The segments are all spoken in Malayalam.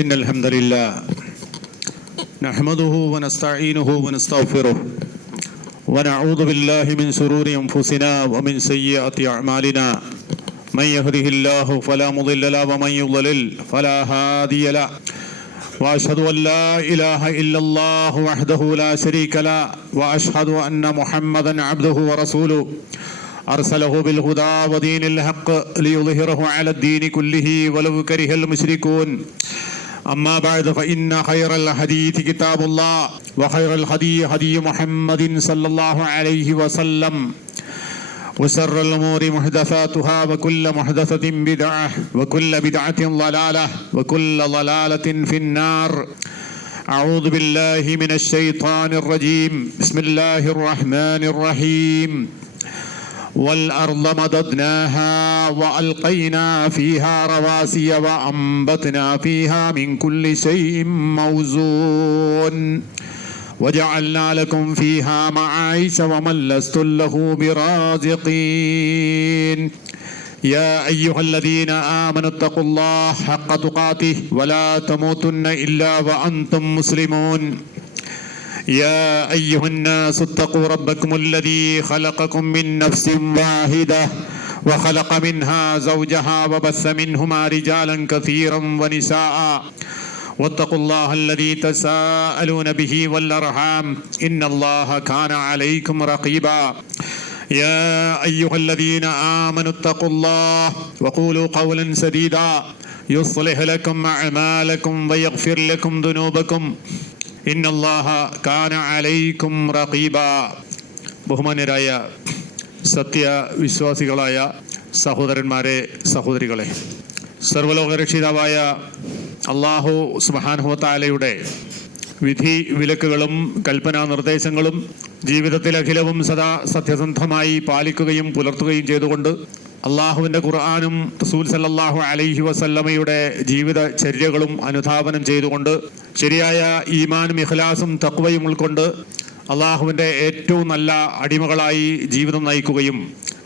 إن الحمد لله نحمده ونستعينه ونستغفره ونعوذ بالله من شرور أنفسنا ومن سيئات أعمالنا من يهده الله فلا مضل له ومن يضلل فلا هادي له وأشهد أن لا إله إلا الله وحده لا شريك له وأشهد أن محمدا عبده ورسوله أرسله بالهدى ودين الحق ليظهره على الدين كله ولو كره المشركون أما بعد فإن خير الحديث كتاب الله وخير الهدي هدي محمد صلى الله عليه وسلم وشر الأمور محدثاتها وكل محدثة بدعة وكل بدعة ضلالة وكل ضلالة في النار. أعوذ بالله من الشيطان الرجيم. بسم الله الرحمن الرحيم. والأرض مددناها وألقينا فيها رواسي وأنبتنا فيها من كل شيء موزون وجعلنا لكم فيها معايش ومن لستم له برازقين. يا أيها الذين آمنوا اتقوا الله حق تقاته ولا تموتن إلا وأنتم مسلمون. يا أيها الناس اتقوا ربكم الذي خلقكم من نفس واحدة وخلق منها زوجها وبث منهما رجالا كثيرا ونساء واتقوا الله الذي تساءلون به والأرحام إن الله كان عليكم رقيبا. يا أيها الذين آمنوا اتقوا الله وقولوا قولا سديدا يصلح لكم أعمالكم ويغفر لكم ذنوبكم إن الله كان عليكم رقيبا. ബഹുമാന്യരായ സത്യവിശ്വാസികളായ സഹോദരന്മാരെ, സഹോദരികളെ, സർവ്വലോകരക്ഷിതാവായ അല്ലാഹു സുബ്ഹാനഹു വ തആലയുടെ വിധി വിലക്കുകളും കൽപ്പനാ നിർദ്ദേശങ്ങളും ജീവിതത്തിൽ അഖിലവും സദാ സത്യസന്ധമായി പാലിക്കുകയും പുലർത്തുകയും ചെയ്തുകൊണ്ട് അള്ളാഹുവിൻ്റെ ഖുർആനും റസൂൽ സല്ലല്ലാഹു അലൈഹി വസല്ലമയുടെ ജീവിതചര്യകളും അനുധാവനം ചെയ്തുകൊണ്ട് ശരിയായ ഈമാനും ഇഖ്ലാസും തഖ്വയും ഉൾക്കൊണ്ട് അള്ളാഹുവിൻ്റെ ഏറ്റവും നല്ല അടിമകളായി ജീവിതം നയിക്കുകയും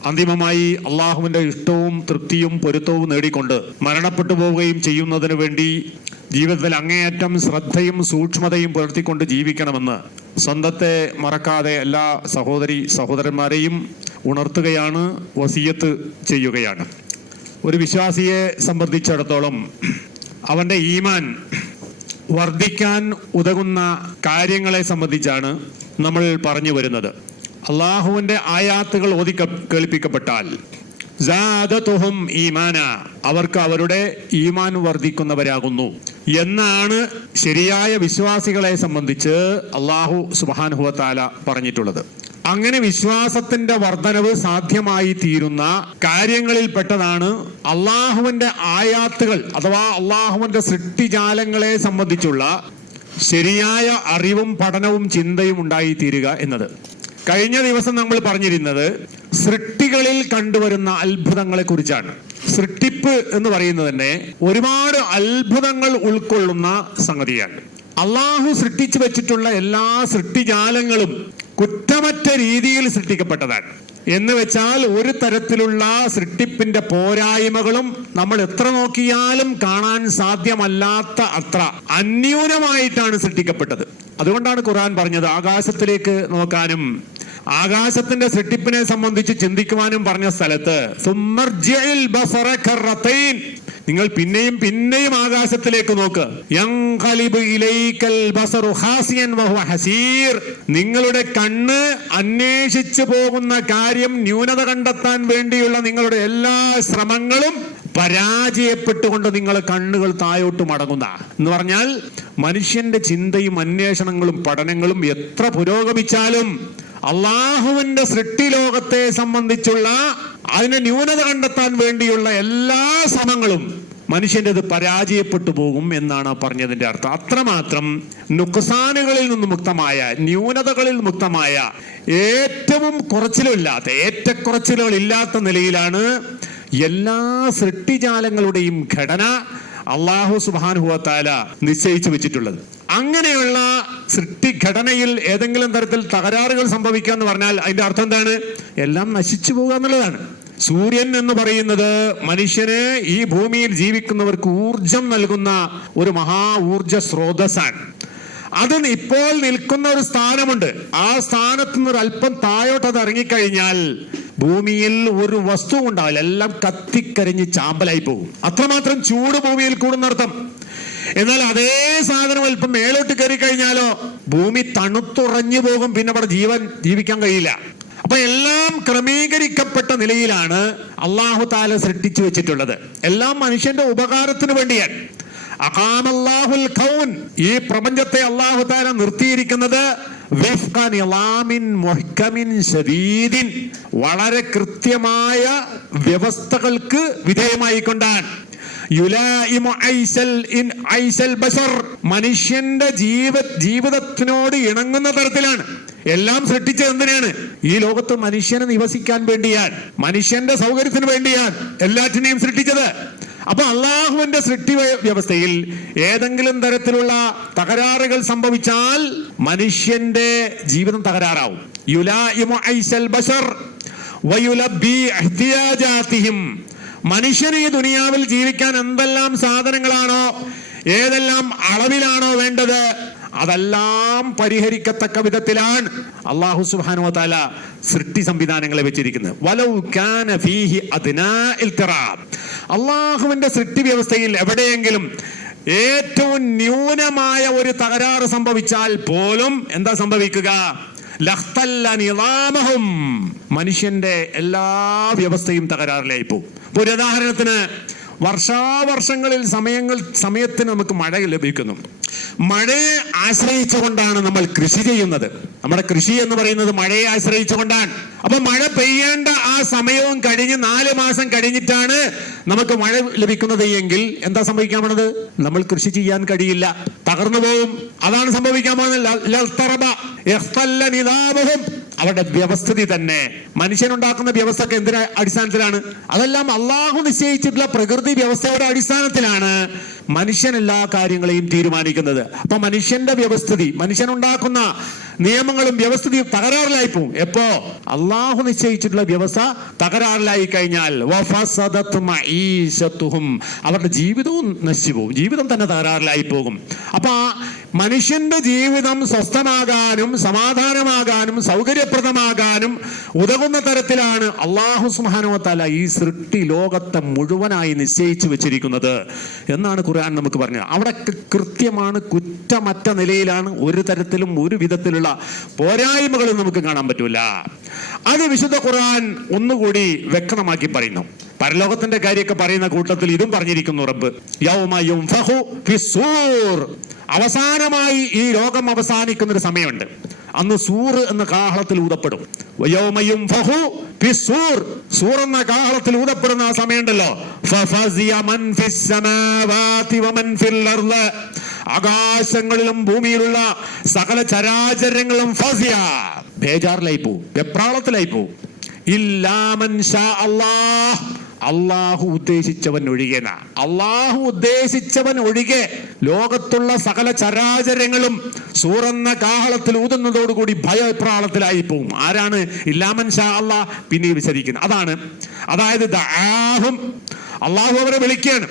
അന്തിമമായി അള്ളാഹുവിൻ്റെ ഇഷ്ടവും തൃപ്തിയും പൊരുത്തവും നേടിക്കൊണ്ട് മരണപ്പെട്ടു പോവുകയും ചെയ്യുന്നതിന് വേണ്ടി ജീവിതത്തിൽ അങ്ങേയറ്റം ശ്രദ്ധയും സൂക്ഷ്മതയും പുലർത്തിക്കൊണ്ട് ജീവിക്കണമെന്ന് സ്വന്തത്തെ മറക്കാതെ എല്ലാ സഹോദരി സഹോദരന്മാരെയും ഉണർത്തുകയാണ്, വസിയത്ത് ചെയ്യുകയാണ്. ഒരു വിശ്വാസിയെ സംബന്ധിച്ചിടത്തോളം അവൻ്റെ ഈമാൻ വർദ്ധിക്കാൻ ഉതകുന്ന കാര്യങ്ങളെ സംബന്ധിച്ചാണ് നമ്മൾ പറഞ്ഞു വരുന്നത്. അള്ളാഹുവിൻ്റെ ആയാത്തുകൾ ഓതി കേൾപ്പിക്കപ്പെട്ടാൽ സാദതുഹും ഈമാന, അവർക്ക് അവരുടെ ഈമാൻ വർദ്ധിക്കുന്നവരാകുന്നു എന്നാണ് ശരിയായ വിശ്വാസികളെ സംബന്ധിച്ച് അല്ലാഹു സുബ്ഹാനഹു വ തആല പറഞ്ഞിട്ടുള്ളത്. അങ്ങനെ വിശ്വാസത്തിന്റെ വർധനവ് സാധ്യമായി തീരുന്ന കാര്യങ്ങളിൽ പെട്ടതാണ് അള്ളാഹുവിന്റെ ആയാത്തുകൾ അഥവാ അള്ളാഹുവിന്റെ സൃഷ്ടിജാലങ്ങളെ സംബന്ധിച്ചുള്ള ശരിയായ അറിവും പഠനവും ചിന്തയും ഉണ്ടായിത്തീരുക എന്നത്. കഴിഞ്ഞ ദിവസം നമ്മൾ പറഞ്ഞിരുന്നത് സൃഷ്ടികളിൽ കണ്ടുവരുന്ന അത്ഭുതങ്ങളെ കുറിച്ചാണ്. സൃഷ്ടിപ്പ് എന്ന് പറയുന്നത് തന്നെ ഒരുപാട് അത്ഭുതങ്ങൾ ഉൾക്കൊള്ളുന്ന സംഗതിയാണ്. അള്ളാഹു സൃഷ്ടിച്ചു വെച്ചിട്ടുള്ള എല്ലാ സൃഷ്ടിജാലങ്ങളും കുറ്റമറ്റ രീതിയിൽ സൃഷ്ടിക്കപ്പെട്ടതാണ്. എന്ന് വെച്ചാൽ ഒരു തരത്തിലുള്ള സൃഷ്ടിപ്പിന്റെ പോരായ്മകളും നമ്മൾ എത്ര നോക്കിയാലും കാണാൻ സാധ്യമല്ലാത്ത അത്ര അന്യൂനമായിട്ടാണ് സൃഷ്ടിക്കപ്പെട്ടത്. അതുകൊണ്ടാണ് ഖുർആൻ പറഞ്ഞത് ആകാശത്തിലേക്ക് നോക്കാനും ആകാശത്തിന്റെ സൃഷ്ടിപ്പിനെ സംബന്ധിച്ച് ചിന്തിക്കുവാനും പറഞ്ഞ സ്ഥലത്ത് സുമ്മർജിഇൽ ബസറ കറതൈൻ, നിങ്ങൾ പിന്നെയും പിന്നെയും ആകാശത്തിലേക്ക് നോക്ക്. യൻഖലിബു ഇലൈക്കൽ ബസറു ഖാസിയൻ വഹുവ ഹസീർ, നിങ്ങളുടെ കണ്ണ് അന്വേഷിച്ചു പോകുന്ന കാര്യം ന്യൂനത കണ്ടെത്താൻ വേണ്ടിയുള്ള നിങ്ങളുടെ എല്ലാ ശ്രമങ്ങളും പരാജയപ്പെട്ടുകൊണ്ട് നിങ്ങളെ കണ്ണുകൾ താഴോട്ട് മടങ്ങുന്ന എന്ന് പറഞ്ഞാൽ മനുഷ്യന്റെ ചിന്തയും അന്വേഷണങ്ങളും പഠനങ്ങളും എത്ര പുരോഗമിച്ചാലും അള്ളാഹുവിന്റെ സൃഷ്ടിലോകത്തെ സംബന്ധിച്ചുള്ള അതിനെ ന്യൂനത കണ്ടെത്താൻ വേണ്ടിയുള്ള എല്ലാ ശ്രമങ്ങളും മനുഷ്യൻ്റെത് പരാജയപ്പെട്ടു പോകും എന്നാണ് പറഞ്ഞതിന്റെ അർത്ഥം. അത്രമാത്രം നുക്സാനുകളിൽ നിന്ന് മുക്തമായ, ന്യൂനതകളിൽ മുക്തമായ, ഏറ്റവും കുറച്ചിലുമില്ലാത്ത, ഏറ്റക്കുറച്ചിലുകളില്ലാത്ത നിലയിലാണ് എല്ലാ സൃഷ്ടിജാലങ്ങളുടെയും ഘടന അല്ലാഹു സുബ്ഹാനഹു വ തആല നിശ്ചയിച്ചു വെച്ചിട്ടുള്ളത്. അങ്ങനെയുള്ള സൃഷ്ടിഘടനയിൽ ഏതെങ്കിലും തരത്തിൽ തകരാറുകൾ സംഭവിക്കുക എന്ന് പറഞ്ഞാൽ അതിന്റെ അർത്ഥം എന്താണ്? എല്ലാം നശിച്ചു പോകുക എന്നുള്ളതാണ്. സൂര്യൻ എന്ന് പറയുന്നത് മനുഷ്യന് ഈ ഭൂമിയിൽ ജീവിക്കുന്നവർക്ക് ഊർജം നൽകുന്ന ഒരു മഹാ ഊർജ സ്രോതസ്സാണ്. അത് ഇപ്പോൾ നിൽക്കുന്ന ഒരു സ്ഥാനമുണ്ട്. ആ സ്ഥാനത്ത് നിന്ന് ഒരല്പം താഴോട്ട് അത് ഇറങ്ങിക്കഴിഞ്ഞാൽ ഭൂമിയിൽ ഒരു വസ്തു ഉണ്ടാവില്ല, എല്ലാം കത്തിക്കരിഞ്ഞ് ചാമ്പലായി പോകും. അത്രമാത്രം ചൂട് ഭൂമിയിൽ കൂടുന്നർത്ഥം. എന്നാൽ അതേ സാധനം അല്പം മേലോട്ട് കയറി കഴിഞ്ഞാലോ ഭൂമി തണുത്തുറഞ്ഞു പോകും, പിന്നെ അവിടെ ജീവിക്കാൻ കഴിയില്ല. അപ്പൊ എല്ലാം ക്രമീകരിക്കപ്പെട്ട നിലയിലാണ് അല്ലാഹു തആല സൃഷ്ടിച്ചു വെച്ചിട്ടുള്ളത്. എല്ലാം മനുഷ്യന്റെ ഉപകാരത്തിന് വേണ്ടിയാണ്. അഖാമല്ലാഹുൽ ഖൗൻ, ഈ പ്രപഞ്ചത്തെ അല്ലാഹു തആല നിർത്തിയിരിക്കുന്നത് വളരെ കൃത്യമായ വ്യവസ്ഥകൾക്ക് വിധേയമായിക്കൊണ്ടാണ്. മനുഷ്യന്റെ ജീവിതത്തിനോട് ഇണങ്ങുന്ന തരത്തിലാണ്. എല്ലാം സൃഷ്ടിച്ചത് എന്തിനാണ്? ഈ ലോകത്ത് മനുഷ്യന് നിവസിക്കാൻ വേണ്ടിയാണ്, മനുഷ്യന്റെ സൗകര്യത്തിന് വേണ്ടിയാണ് എല്ലാറ്റിനെയും സൃഷ്ടിച്ചത്. അപ്പൊ അള്ളാഹുവിന്റെ സൃഷ്ടി വ്യവസ്ഥയിൽ ഏതെങ്കിലും തരത്തിലുള്ള തകരാറുകൾ സംഭവിച്ചാൽ മനുഷ്യന്റെ ജീവിതം തകരാറാവും. മനുഷ്യന് ഈ ദുനിയാവിൽ ജീവിക്കാൻ എന്തെല്ലാം സാധനങ്ങളാണോ ഏതെല്ലാം അളവിലാണോ വേണ്ടത് അതെല്ലാം പരിഹരിക്കത്തക്ക വിധത്തിലാണ് അല്ലാഹു സുബ്ഹാനഹു വ തആല സൃഷ്ടി സംവിധാനങ്ങളെ വെച്ചിരിക്കുന്നത്. വലൗ കാന ഫീഹി അദ്നാ ഇൽതിറാബ്, അല്ലാഹുവിന്റെ സൃഷ്ടി വ്യവസ്ഥയിൽ എവിടെയെങ്കിലും ഏറ്റവും ന്യൂനമായ ഒരു തകരാറ് സംഭവിച്ചാൽ പോലും എന്താ സംഭവിക്കുക? ലഖ്തല്ല നിളാമഹും, മനുഷ്യന്റെ എല്ലാ വ്യവസ്ഥയും തകരാറിലായി പോകും. ഒരു ഉദാഹരണത്തിന്, വർഷാവർഷങ്ങളിൽ സമയത്തിന് നമുക്ക് മഴ ലഭിക്കുന്നു. മഴയെ ആശ്രയിച്ചുകൊണ്ടാണ് നമ്മൾ കൃഷി ചെയ്യുന്നത്. നമ്മുടെ കൃഷി എന്ന് പറയുന്നത് മഴയെ ആശ്രയിച്ചുകൊണ്ടാണ്. അപ്പൊ മഴ പെയ്യേണ്ട ആ സമയവും കഴിഞ്ഞ് 4 മാസം കഴിഞ്ഞിട്ടാണ് നമുക്ക് മഴ ലഭിക്കുന്നത് എങ്കിൽ എന്താ സംഭവിക്കാൻ പോണത്? നമ്മൾ കൃഷി ചെയ്യാൻ കഴിയില്ല, തകർന്നു പോകും. അതാണ് സംഭവിക്കാൻ പോകുന്നത്. അവരുടെ വ്യവസ്ഥിതി തന്നെ, മനുഷ്യനുണ്ടാക്കുന്ന വ്യവസ്ഥ എന്തിന്റെ അടിസ്ഥാനത്തിലാണ്? അതെല്ലാം അള്ളാഹു നിശ്ചയിച്ചിട്ടുള്ള പ്രകൃതി വ്യവസ്ഥയുടെ അടിസ്ഥാനത്തിലാണ് മനുഷ്യൻ എല്ലാ കാര്യങ്ങളെയും തീരുമാനിക്കുന്നത്. അപ്പൊ മനുഷ്യന്റെ വ്യവസ്ഥിതി, മനുഷ്യനുണ്ടാക്കുന്ന നിയമങ്ങളും വ്യവസ്ഥിതിയും തകരാറിലായി പോകും. എപ്പോ അള്ളാഹു നിശ്ചയിച്ചിട്ടുള്ള വ്യവസ്ഥ തകരാറിലായി കഴിഞ്ഞാൽ അവരുടെ ജീവിതവും നശിച്ചു പോകും, ജീവിതം തന്നെ തകരാറിലായി പോകും. അപ്പൊ മനുഷ്യന്റെ ജീവിതം സ്വസ്ഥമാകാനും സമാധാനമാകാനും സൗകര്യപ്രദമാകാനും ഉതകുന്ന തരത്തിലാണ് അല്ലാഹു സുബ്ഹാനഹു വ തആല ഈ സൃഷ്ടി ലോകത്തെ മുഴുവനായി നിശ്ചയിച്ചു വെച്ചിരിക്കുന്നത് എന്നാണ് ഖുർആൻ നമുക്ക് പറഞ്ഞത്. അവിടെ കൃത്യമാണ്, കുറ്റമറ്റ നിലയിലാണ്. ഒരു തരത്തിലും ഒരു വിധത്തിലുള്ള പോരായ്മകളും നമുക്ക് കാണാൻ പറ്റൂല. അത് വിശുദ്ധ ഖുർആൻ ഒന്നുകൂടി വ്യക്തമാക്കി പറയുന്നു. പരലോകത്തിന്റെ കാര്യമൊക്കെ പറയുന്ന കൂട്ടത്തിൽ ഇതും പറഞ്ഞിരിക്കുന്നു റബ്ബ്. യൗമ യുൻഫഖു ഫിസ്സൂർ, അവസാനമായി ഈ ലോകം അവസാനിക്കുന്ന ഒരു സമയമുണ്ട്. അന്ന് സൂർ എന്ന കാഹളത്തിൽ ഊതപ്പെടും. യൗമ യുൻഫഖു ഫിസ്സൂർ, സൂർ എന്ന കാഹളത്തിൽ ഊതപ്പെടുന്ന ആ സമയമുണ്ടല്ലോ. ഫഫസിയ മൻ ഫിസ്സമാവാതി വമൻ ഫിൽ അർള്, ആകാശങ്ങളിലും ഭൂമിയിലുള്ള സകല ചരാചരങ്ങളും ഫസിയ, ബേജാറിലായി പോവും, വെപ്രാളത്തിലായി പോവും. ഇല്ലാ മൻ ഷാ അല്ലാഹ്, അള്ളാഹു ഉദ്ദേശിച്ചവൻ ഒഴികെ. അള്ളാഹു ഉദ്ദേശിച്ചവൻ ഒഴികെ ലോകത്തുള്ള സകല ചരാചരങ്ങളും സൂറന്ന കാഹളത്തിൽ ഊതുന്നതോടുകൂടി ഭയപ്രാളത്തിലായി പോവും. ആരാണ് ഇല്ലാമൻ ഷാ അല്ലാഹ്? പിന്നെ വിശദീകരിക്കുന്നത് അതാണ്. അതായത് അള്ളാഹു അവരെ വിളിക്കുകയാണ്.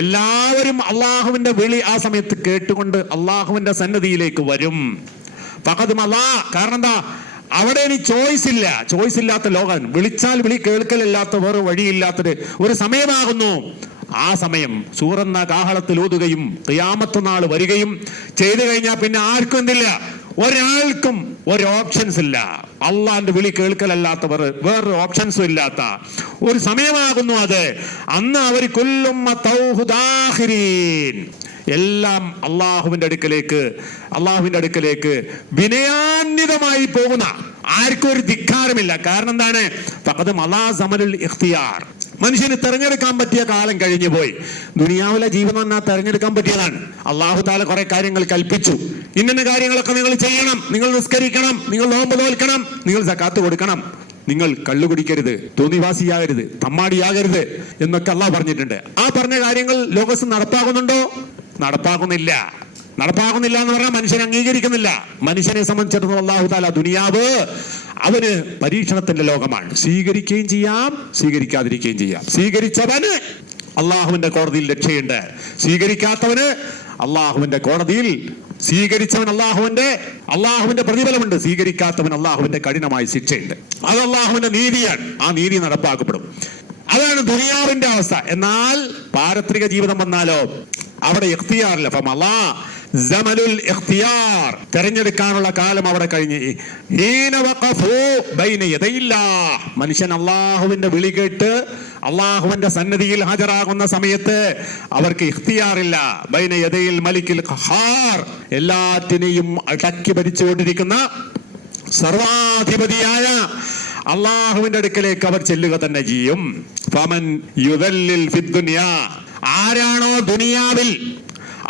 എല്ലാവരും അള്ളാഹുവിന്റെ വിളി ആ സമയത്ത് കേട്ടുകൊണ്ട് അള്ളാഹുവിന്റെ സന്നദ്ധിയിലേക്ക് വരും. കാരണം എന്താ? അവിടെ ഇനി ചോയ്സ് ഇല്ല. ചോയ്സ് ഇല്ലാത്ത ലോകം, വിളിച്ചാൽ വിളി കേൾക്കലില്ലാത്ത വേറെ വഴിയില്ലാത്തൊരു ഒരു സമയമാകുന്നു. ആ സമയം സൂറന്ന കാഹളത്തിൽ ഊതുകയും ഖിയാമത്ത് നാൾ വരികയും ചെയ്തു കഴിഞ്ഞാൽ പിന്നെ ആർക്കും എന്തില്ല, ഒരാൾക്കും ഒരു ഓപ്ഷൻസ് ഇല്ല. അള്ളാന്റെ വിളി കേൾക്കലല്ലാത്തവർ വേറൊരു ഓപ്ഷൻസും ഇല്ലാത്ത ഒരു സമയമാകുന്നു അത്. അന്ന് അവർ എല്ലാം അള്ളാഹുവിന്റെ അടുക്കലേക്ക് വിനയാന്വിതമായി പോകുന്ന, ആർക്കും ഒരു ധിക്കാരമില്ല. കാരണം എന്താണ്? മനുഷ്യന് തെരഞ്ഞെടുക്കാൻ പറ്റിയ കാലം കഴിഞ്ഞു പോയി. ദുനിയാവിലെ ജീവൻ എന്നാൽ തെരഞ്ഞെടുക്കാൻ പറ്റിയതാണ്. അള്ളാഹു തആല കുറെ കാര്യങ്ങൾ കൽപ്പിച്ചു. ഇന്ന കാര്യങ്ങളൊക്കെ നിങ്ങൾ ചെയ്യണം, നിങ്ങൾ നിസ്കരിക്കണം, നിങ്ങൾ നോമ്പ് നോൽക്കണം, നിങ്ങൾ സക്കാത്ത് കൊടുക്കണം, നിങ്ങൾ കള്ളു കുടിക്കരുത്, തോന്നിവാസിയാകരുത്, തമ്മാടിയാകരുത് എന്നൊക്കെ അള്ളാഹു പറഞ്ഞിട്ടുണ്ട്. ആ പറഞ്ഞ കാര്യങ്ങൾ ലോകത്ത് നടപ്പാകുന്നുണ്ടോ? നടപ്പാകുന്നില്ല എന്ന് പറഞ്ഞാൽ മനുഷ്യനെ അംഗീകരിക്കുന്നില്ല. മനുഷ്യനെ സംബന്ധിച്ചിടത്തോളം അല്ലാഹു തആല ദുനിയാവ് അവന് പരീക്ഷണത്തിന്റെ ലോകമാണ്. സ്വീകരിക്കുകയും ചെയ്യാം, സ്വീകരിക്കാതിരിക്കുകയും ചെയ്യാം. സ്വീകരിച്ചവന് അള്ളാഹുവിന്റെ കോടതിയിൽ രക്ഷയുണ്ട്, സ്വീകരിക്കാത്തവന് അള്ളാഹുവിന്റെ കോടതിയിൽ, സ്വീകരിച്ചവൻ അള്ളാഹുവിന്റെ പ്രതിഫലമുണ്ട്, സ്വീകരിക്കാത്തവൻ അള്ളാഹുവിന്റെ കഠിനമായ ശിക്ഷയുണ്ട്. അത് അള്ളാഹുവിന്റെ നീതിയാണ്. ആ നീതി നടപ്പാക്കപ്പെടും. അതാണ് ദുനിയാവിന്റെ അവസ്ഥ. എന്നാൽ പാരത്രിക ജീവിതം വന്നാലോ അവിടെ ഇഖ്തിയാറില്ല. ഫമളാ സമനുൽ ഇഖ്തിയാർ, തെരഞ്ഞെടുക്കാനുള്ള കാലം അവിടെ കഴിഞ്ഞ്. ഹീന വഖഫു ബൈന യദയില്ലാഹ്, മനുഷ്യൻ അള്ളാഹുവിന്റെ വിളി കേട്ട് അള്ളാഹുവിന്റെ സന്നിധിയിൽ ഹാജരാകുന്ന സമയത്ത് അവർക്ക് ഇഖ്തിയാറില്ല. ബൈന യദയിൽ മലിക്കിൽ ഖഹാർ, എല്ലാറ്റിനെയും അടക്കി ഭരിച്ചുകൊണ്ടിരിക്കുന്ന സർവാധിപതിയായ അള്ളാഹുവിന്റെ അടുക്കലേക്ക് അവർ ചെല്ലുക തന്നെ ചെയ്യും. ഫമൻ യുദല്ലിൽ ഫിദ്ദുനിയാ, ആരാണോ ദുനിയാവിൽ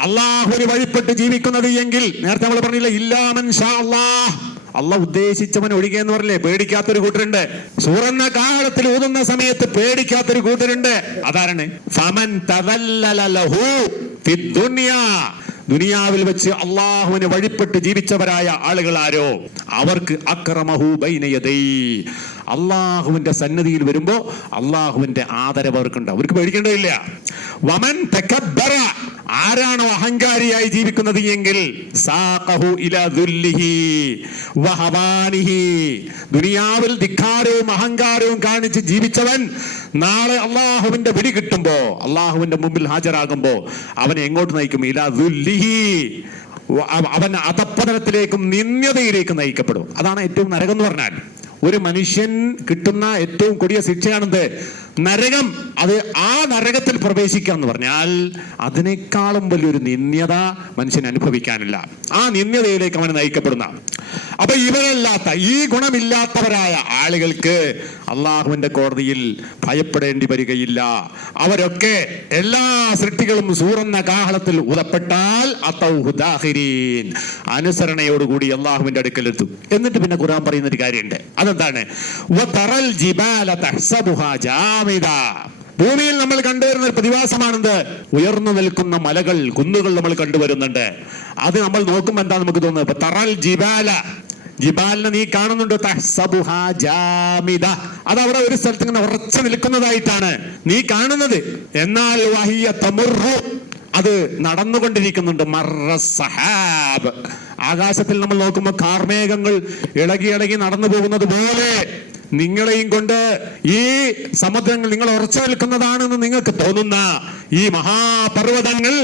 അള്ളാഹുവിന് വഴിപ്പെട്ട് ജീവിക്കുന്നത് എങ്കിൽ, നേരത്തെ നമ്മൾ പറഞ്ഞില്ല, ഇല്ലാ മൻ ഷാ അല്ലാഹ്, അള്ളാഹ് ഉദ്ദേശിച്ചവൻ ഒഴികെ എന്ന് പറഞ്ഞില്ലേ, പേടിക്കാത്തൊരു കൂട്ടരുണ്ട്. സൂറന്ന കാലത്തിൽ ഊതുന്ന സമയത്ത് പേടിക്കാത്തൊരു കൂട്ടരുണ്ട്. അതാരാണ്? ഫമൻ തദല്ലല ലഹു ഫിദ്ദുനിയാ, ദുനിയാവിൽ വെച്ച് അള്ളാഹുവിന് വഴിപ്പെട്ട് ജീവിച്ചവരായ ആളുകൾ ആരോ അവർക്ക് അക്രമഹു ബൈന യദൈ, അള്ളാഹുവിന്റെ സന്നിധിയിൽ വരുമ്പോ അള്ളാഹുവിന്റെ ആദരവ് അവർക്കുണ്ട്, അവർക്ക് പേടിക്കേണ്ടതില്ല. വമൻ തകബ്ബറ, ആരാണോ അഹങ്കാരിയായി ജീവിക്കുന്നത് എങ്കിൽ സാഖഹു ഇലാ ദുല്ലിഹി വഹവാനിഹി, ദുനിയാവിൽ ധിക്കാരവും അഹങ്കാരവും കാണിച്ച് ജീവിച്ചവൻ നാളെ അള്ളാഹുവിന്റെ വിളി കിട്ടുമ്പോ, അള്ളാഹുവിന്റെ മുമ്പിൽ ഹാജരാകുമ്പോ അവനെ എങ്ങോട്ട് നയിക്കും? ഇലാ ദുല്ലിഹി, അവൻ അധപ്പതനത്തിലേക്കും നിന്ദ്യതയിലേക്കും നയിക്കപ്പെടും. അതാണ് ഏറ്റവും നരകം എന്ന് പറഞ്ഞാൽ. ഒരു മനുഷ്യൻ കിട്ടുന്ന ഏറ്റവും കൊടിയ ശിക്ഷയാണെന്ത്? നരകം. അത് ആ നരകത്തിൽ പ്രവേശിക്കുക എന്ന് പറഞ്ഞാൽ അതിനേക്കാളും വലിയൊരു നിന്ദ്യത മനുഷ്യൻ അനുഭവിക്കാനില്ല. ആ നിന്ദ്യതയിലേക്ക് അവൻ നയിക്കപ്പെടുന്ന. അപ്പൊ ഇവരല്ലാത്ത, ഈ ഗുണമില്ലാത്തവരായ ആളുകൾക്ക് അള്ളാഹുവിന്റെ കോടതിയിൽ ഭയപ്പെടേണ്ടി വരികയില്ല. അവരൊക്കെ എല്ലാ സൃഷ്ടികളും സൂറന്ന കാഹളത്തിൽ ഉദപ്പെട്ടാൽ അത്തൗഹുദാഹിരീൻ, അനുസരണയോടുകൂടി അള്ളാഹുവിന്റെ അടുക്കലെത്തും. എന്നിട്ട് പിന്നെ ഖുർആൻ പറയുന്ന ഒരു കാര്യമുണ്ട്. അതെന്താണ്? വതറൽ ജിബാല തഹ്സബുഹാ ജാമിദാ, ഭൂമിയിൽ നമ്മൾ കണ്ടുവരുന്ന ഒരു പ്രതിഭാസമാണെന്ത്? ഉയർന്നു നിൽക്കുന്ന മലകൾ, കുന്നുകൾ നമ്മൾ കണ്ടുവരുന്നുണ്ട്. അത് നമ്മൾ നോക്കുമ്പോൾ എന്താ നമുക്ക് തോന്നുന്നത്? തറൽ ജിബാല, ജിബാലിനെ നീ കാണുന്നുണ്ട്, തഹ്സബുഹാ ജാമിദ, അത് അവിടെ ഒരു സ്ഥലത്ത് ഇങ്ങനെ ഉറച്ചു നിൽക്കുന്നതായിട്ടാണ് നീ കാണുന്നത്. എന്നാൽ വഹിയ തമുർറു, അത് നടന്നുകൊണ്ടിരിക്കുന്നുണ്ട്. മർറ സഹാബ്, ആകാശത്തിൽ നമ്മൾ നോക്കുമ്പോൾ കാർമേഘങ്ങൾ ഇളകി ഇളകി നടന്നു പോകുന്നത് പോലെ നിങ്ങളെയും കൊണ്ട് ഈ സമുദ്രങ്ങൾ നിങ്ങൾ ഉറച്ചു നിൽക്കുന്നതാണെന്ന് നിങ്ങൾക്ക് തോന്നുന്ന ഈ മഹാപർവ്വതങ്ങൾ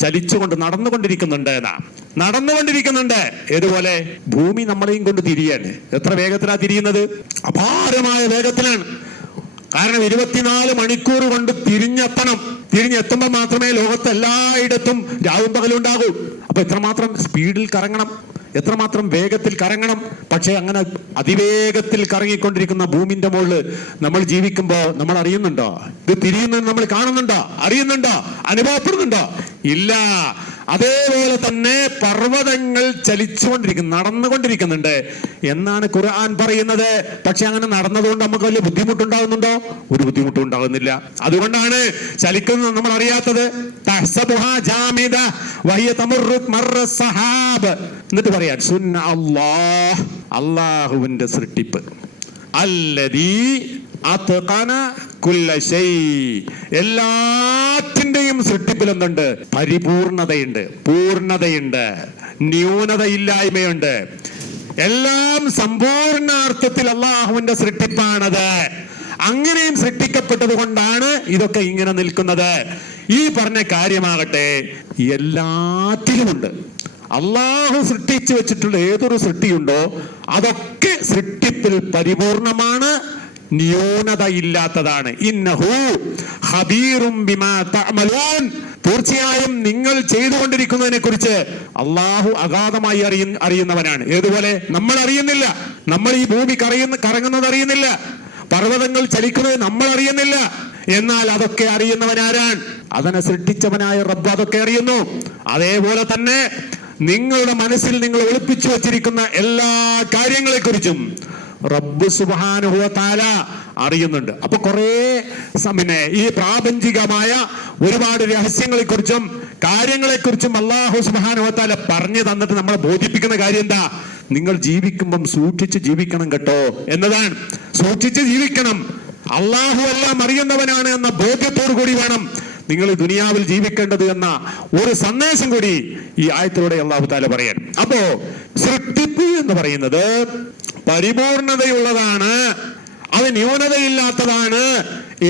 ചലിച്ചുകൊണ്ട് നടന്നുകൊണ്ടിരിക്കുന്നുണ്ട്. ഏതുപോലെ ഭൂമി നമ്മളെയും കൊണ്ട് തിരിയാണ്. എത്ര വേഗത്തിലാണ് തിരിയുന്നത്? അപാരമായ വേഗത്തിലാണ്. കാരണം 24 മണിക്കൂർ കൊണ്ട് തിരിഞ്ഞെത്തുമ്പോൾ മാത്രമേ ലോകത്ത് എല്ലായിടത്തും രാവും പകലും ഉണ്ടാകൂ. അപ്പൊ എത്രമാത്രം സ്പീഡിൽ കറങ്ങണം, എത്രമാത്രം വേഗത്തിൽ കറങ്ങണം. പക്ഷെ അങ്ങനെ അതിവേഗത്തിൽ കറങ്ങിക്കൊണ്ടിരിക്കുന്ന ഭൂമിന്റെ മുകളിൽ നമ്മൾ ജീവിക്കുമ്പോ നമ്മൾ അറിയുന്നുണ്ടോ? ഇത് തിരിയുന്നത് നമ്മൾ കാണുന്നുണ്ടോ? അറിയുന്നുണ്ടോ? അനുഭവപ്പെടുന്നുണ്ടോ? ഇല്ല. അതേപോലെ തന്നെ പർവ്വതങ്ങൾ നടന്നുകൊണ്ടിരിക്കുന്നുണ്ട് എന്നാണ് ഖുർആൻ പറയുന്നത്. പക്ഷെ അങ്ങനെ നടന്നതുകൊണ്ട് നമുക്ക് വലിയ ബുദ്ധിമുട്ടുണ്ടാകുന്നുണ്ടോ? ഒരു ബുദ്ധിമുട്ടും ഉണ്ടാകുന്നില്ല. അതുകൊണ്ടാണ് ചലിക്കുന്നത് നമ്മൾ അറിയാത്തത്. എന്നിട്ട് പറയാൻ സുന്ന അല്ലാഹ്, അല്ലാഹുവിന്റെ സൃഷ്ടിപ്പ്. അല്ലദീ അത്ഖന കുല്ല ശൈ, എല്ലാത്തിന്റെയും സൃഷ്ടിപ്പിൽ എന്തുണ്ട്? പരിപൂർണതയുണ്ട്, പൂർണ്ണതയുണ്ട്, ന്യൂനതയില്ലായ്മയുണ്ട്. എല്ലാം സമ്പൂർണ്ണാർത്ഥത്തിൽ അള്ളാഹുവിന്റെ സൃഷ്ടിപ്പാണത്. അങ്ങനെയും സൃഷ്ടിക്കപ്പെട്ടത് കൊണ്ടാണ് ഇതൊക്കെ ഇങ്ങനെ നിൽക്കുന്നത്. ഈ പറഞ്ഞ കാര്യമാകട്ടെ എല്ലാറ്റിലുമുണ്ട്. അള്ളാഹു സൃഷ്ടിച്ചു വെച്ചിട്ടുള്ള ഏതൊരു സൃഷ്ടിയുണ്ടോ അതൊക്കെ സൃഷ്ടിപ്പിൽ പരിപൂർണമാണ്, ന്യൂനതയില്ലാത്തതാണ്. ഇന്നഹു ഖബീറും ബിമാ തഅമലൂൻ, തീർച്ചയായും നിങ്ങൾ ചെയ്തുകൊണ്ടിരിക്കുന്നതിനെ കുറിച്ച് അള്ളാഹു അഗാധമായി അറിയുന്നവനാണ്. ഏതുപോലെ നമ്മൾ അറിയുന്നില്ല, നമ്മൾ ഈ ഭൂമി കറങ്ങുന്നത് അറിയുന്നില്ല, പർവ്വതങ്ങൾ ചലിക്കുന്നത് നമ്മൾ അറിയുന്നില്ല. എന്നാൽ അതൊക്കെ അറിയുന്നവനാരാണ്? അതിനെ സൃഷ്ടിച്ചവനായ റബ്ബ് അതൊക്കെ അറിയുന്നു. അതേപോലെ തന്നെ നിങ്ങളുടെ മനസ്സിൽ നിങ്ങൾ ഒളിപ്പിച്ചു വച്ചിരിക്കുന്ന എല്ലാ കാര്യങ്ങളെ കുറിച്ചും റബ്ബ് സുബ്ഹാനഹു വ തആല അറിയുന്നുണ്ട്. അപ്പൊ കുറെ ഈ പ്രാപഞ്ചികമായ ഒരുപാട് രഹസ്യങ്ങളെക്കുറിച്ചും കാര്യങ്ങളെക്കുറിച്ചും അല്ലാഹു സുബ്ഹാനഹു വ തആല പറഞ്ഞു തന്നിട്ട് നമ്മളെ ബോധിപ്പിക്കുന്ന കാര്യം എന്താ? നിങ്ങൾ ജീവിക്കുമ്പം സൂക്ഷിച്ച് ജീവിക്കണം കേട്ടോ എന്നതാണ്. സൂക്ഷിച്ച് ജീവിക്കണം. അള്ളാഹു എല്ലാം അറിയുന്നവനാണ് എന്ന ബോധ്യത്തോടു കൂടി വേണം നിങ്ങൾ ദുനിയാവിൽ ജീവിക്കേണ്ടത് എന്ന ഒരു സന്ദേശം കൂടി ഈ ആയത്തിലൂടെ അള്ളാഹു താല പറയാൻ. അപ്പോ സൃഷ്ടിപ്പ് എന്ന് പറയുന്നത് പരിപൂർണതയുള്ളതാണ്, അത് ന്യൂനതയില്ലാത്തതാണ്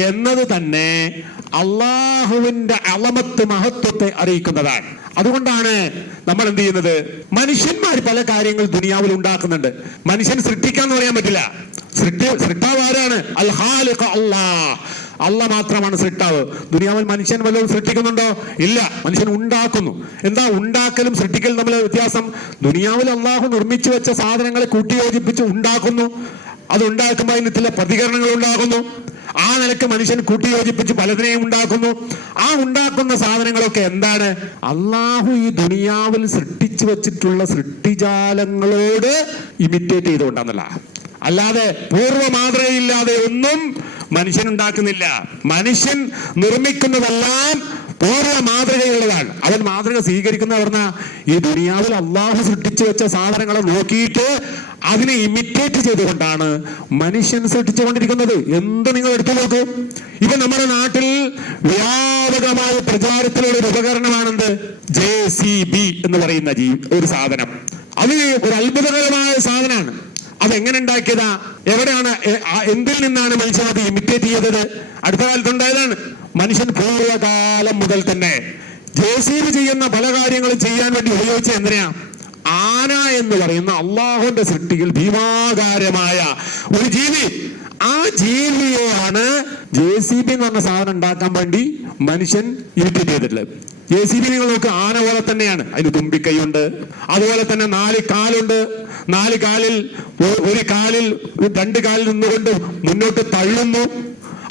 എന്നത് തന്നെ അള്ളാഹുവിന്റെ അളമത്ത് മഹത്വത്തെ അറിയിക്കുന്നതാണ്. അതുകൊണ്ടാണ് നമ്മൾ എന്ത് ചെയ്യുന്നത്, മനുഷ്യന്മാർ പല കാര്യങ്ങൾ ദുനിയാവിൽ ഉണ്ടാക്കുന്നുണ്ട്. മനുഷ്യൻ സൃഷ്ടിക്കാന്ന് പറയാൻ പറ്റില്ല. സൃഷ്ടാവ് ആരാണ്? അൽ ഖാലിഖ് അല്ലാഹ്. അള്ളാഹ് മാത്രമാണ് സൃഷ്ടാവ്. ദുനിയാവിൽ മനുഷ്യൻ വല്ലതും സൃഷ്ടിക്കുന്നുണ്ടോ? ഇല്ല. മനുഷ്യൻ ഉണ്ടാക്കുന്നു. എന്താ ഉണ്ടാക്കലും സൃഷ്ടിക്കലും തമ്മിലുള്ള വ്യത്യാസം? ദുനിയാവിൽ അള്ളാഹു നിർമ്മിച്ചു വെച്ച സാധനങ്ങളെ കൂട്ടിയോജിപ്പിച്ച് ഉണ്ടാക്കുന്നു. അത് ഉണ്ടാക്കുമ്പോൾ അതിന് ചില പ്രതികരണങ്ങൾ ഉണ്ടാകുന്നു. ആ നിലക്ക് മനുഷ്യൻ കൂട്ടിയോജിപ്പിച്ച് പലതിനെയും ഉണ്ടാക്കുന്നു. ആ ഉണ്ടാക്കുന്ന സാധനങ്ങളൊക്കെ എന്താണ്? അള്ളാഹു ഈ ദുനിയാവിൽ സൃഷ്ടിച്ചു വെച്ചിട്ടുള്ള സൃഷ്ടിജാലങ്ങളോട് ഇമിറ്റേറ്റ് ചെയ്തുകൊണ്ടാന്നല്ല. അല്ലാതെ പൂർവ്വ മാതൃകയില്ലാതെ ഒന്നും മനുഷ്യൻ ഉണ്ടാക്കുന്നില്ല. മനുഷ്യൻ നിർമ്മിക്കുന്നതെല്ലാം പൂർവ്വ മാതൃകയുള്ളതാണ്. അവൻ മാതൃക സ്വീകരിക്കുന്ന പറഞ്ഞ ഈ ദുനിയാവിൽ അള്ളാഹു സൃഷ്ടിച്ചു വെച്ച സാധനങ്ങളെ നോക്കിയിട്ട് അതിനെ ഇമിറ്റേറ്റ് ചെയ്തുകൊണ്ടാണ് മനുഷ്യൻ സൃഷ്ടിച്ചുകൊണ്ടിരിക്കുന്നത്. എന്ത് നിങ്ങൾ എടുത്തു നോക്കൂ. ഇപ്പൊ നമ്മുടെ നാട്ടിൽ വ്യാപകമായ പ്രചാരത്തിലുള്ള ഒരു ഉപകരണമാണെന്ത്? JCB എന്ന് പറയുന്ന ഒരു സാധനം. അത് ഒരു അത്ഭുതകരമായ സാധനമാണ്. അതെങ്ങനെ ഉണ്ടാക്കിയതാ? എവിടെയാണ്? എന്തിൽ നിന്നാണ് മനുഷ്യൻ അത് ഇമിറ്റേറ്റ് ചെയ്തത്? അടുത്ത കാലത്തുണ്ടായതാണ്. മനുഷ്യൻ പൂർവ്വകാലം മുതൽ തന്നെ JCB ചെയ്യുന്ന പല കാര്യങ്ങളും ചെയ്യാൻ വേണ്ടി ഉപയോഗിച്ച എന്തിനാ? ആന എന്ന് പറയുന്ന അള്ളാഹുവിന്റെ സൃഷ്ടിയിൽ ഭീമാകാരമായ ഒരു ജീവി. ആ ജീവിയെയാണ് JCB എന്ന് പറഞ്ഞ സാധനം ഉണ്ടാക്കാൻ വേണ്ടി മനുഷ്യൻ ഇമിറ്റേറ്റ് ചെയ്തിട്ടുള്ളത്. JCB നിങ്ങൾ നോക്ക്, ആന പോലെ തന്നെയാണ്. അതിന് തുമ്പിക്കൈയുണ്ട്, അതുപോലെ തന്നെ 4 കാലുണ്ട്. 4 കാലിൽ ഒരു കാലിൽ 2 കാലിൽ നിന്നുകൊണ്ട് മുന്നോട്ട് തള്ളുന്നു,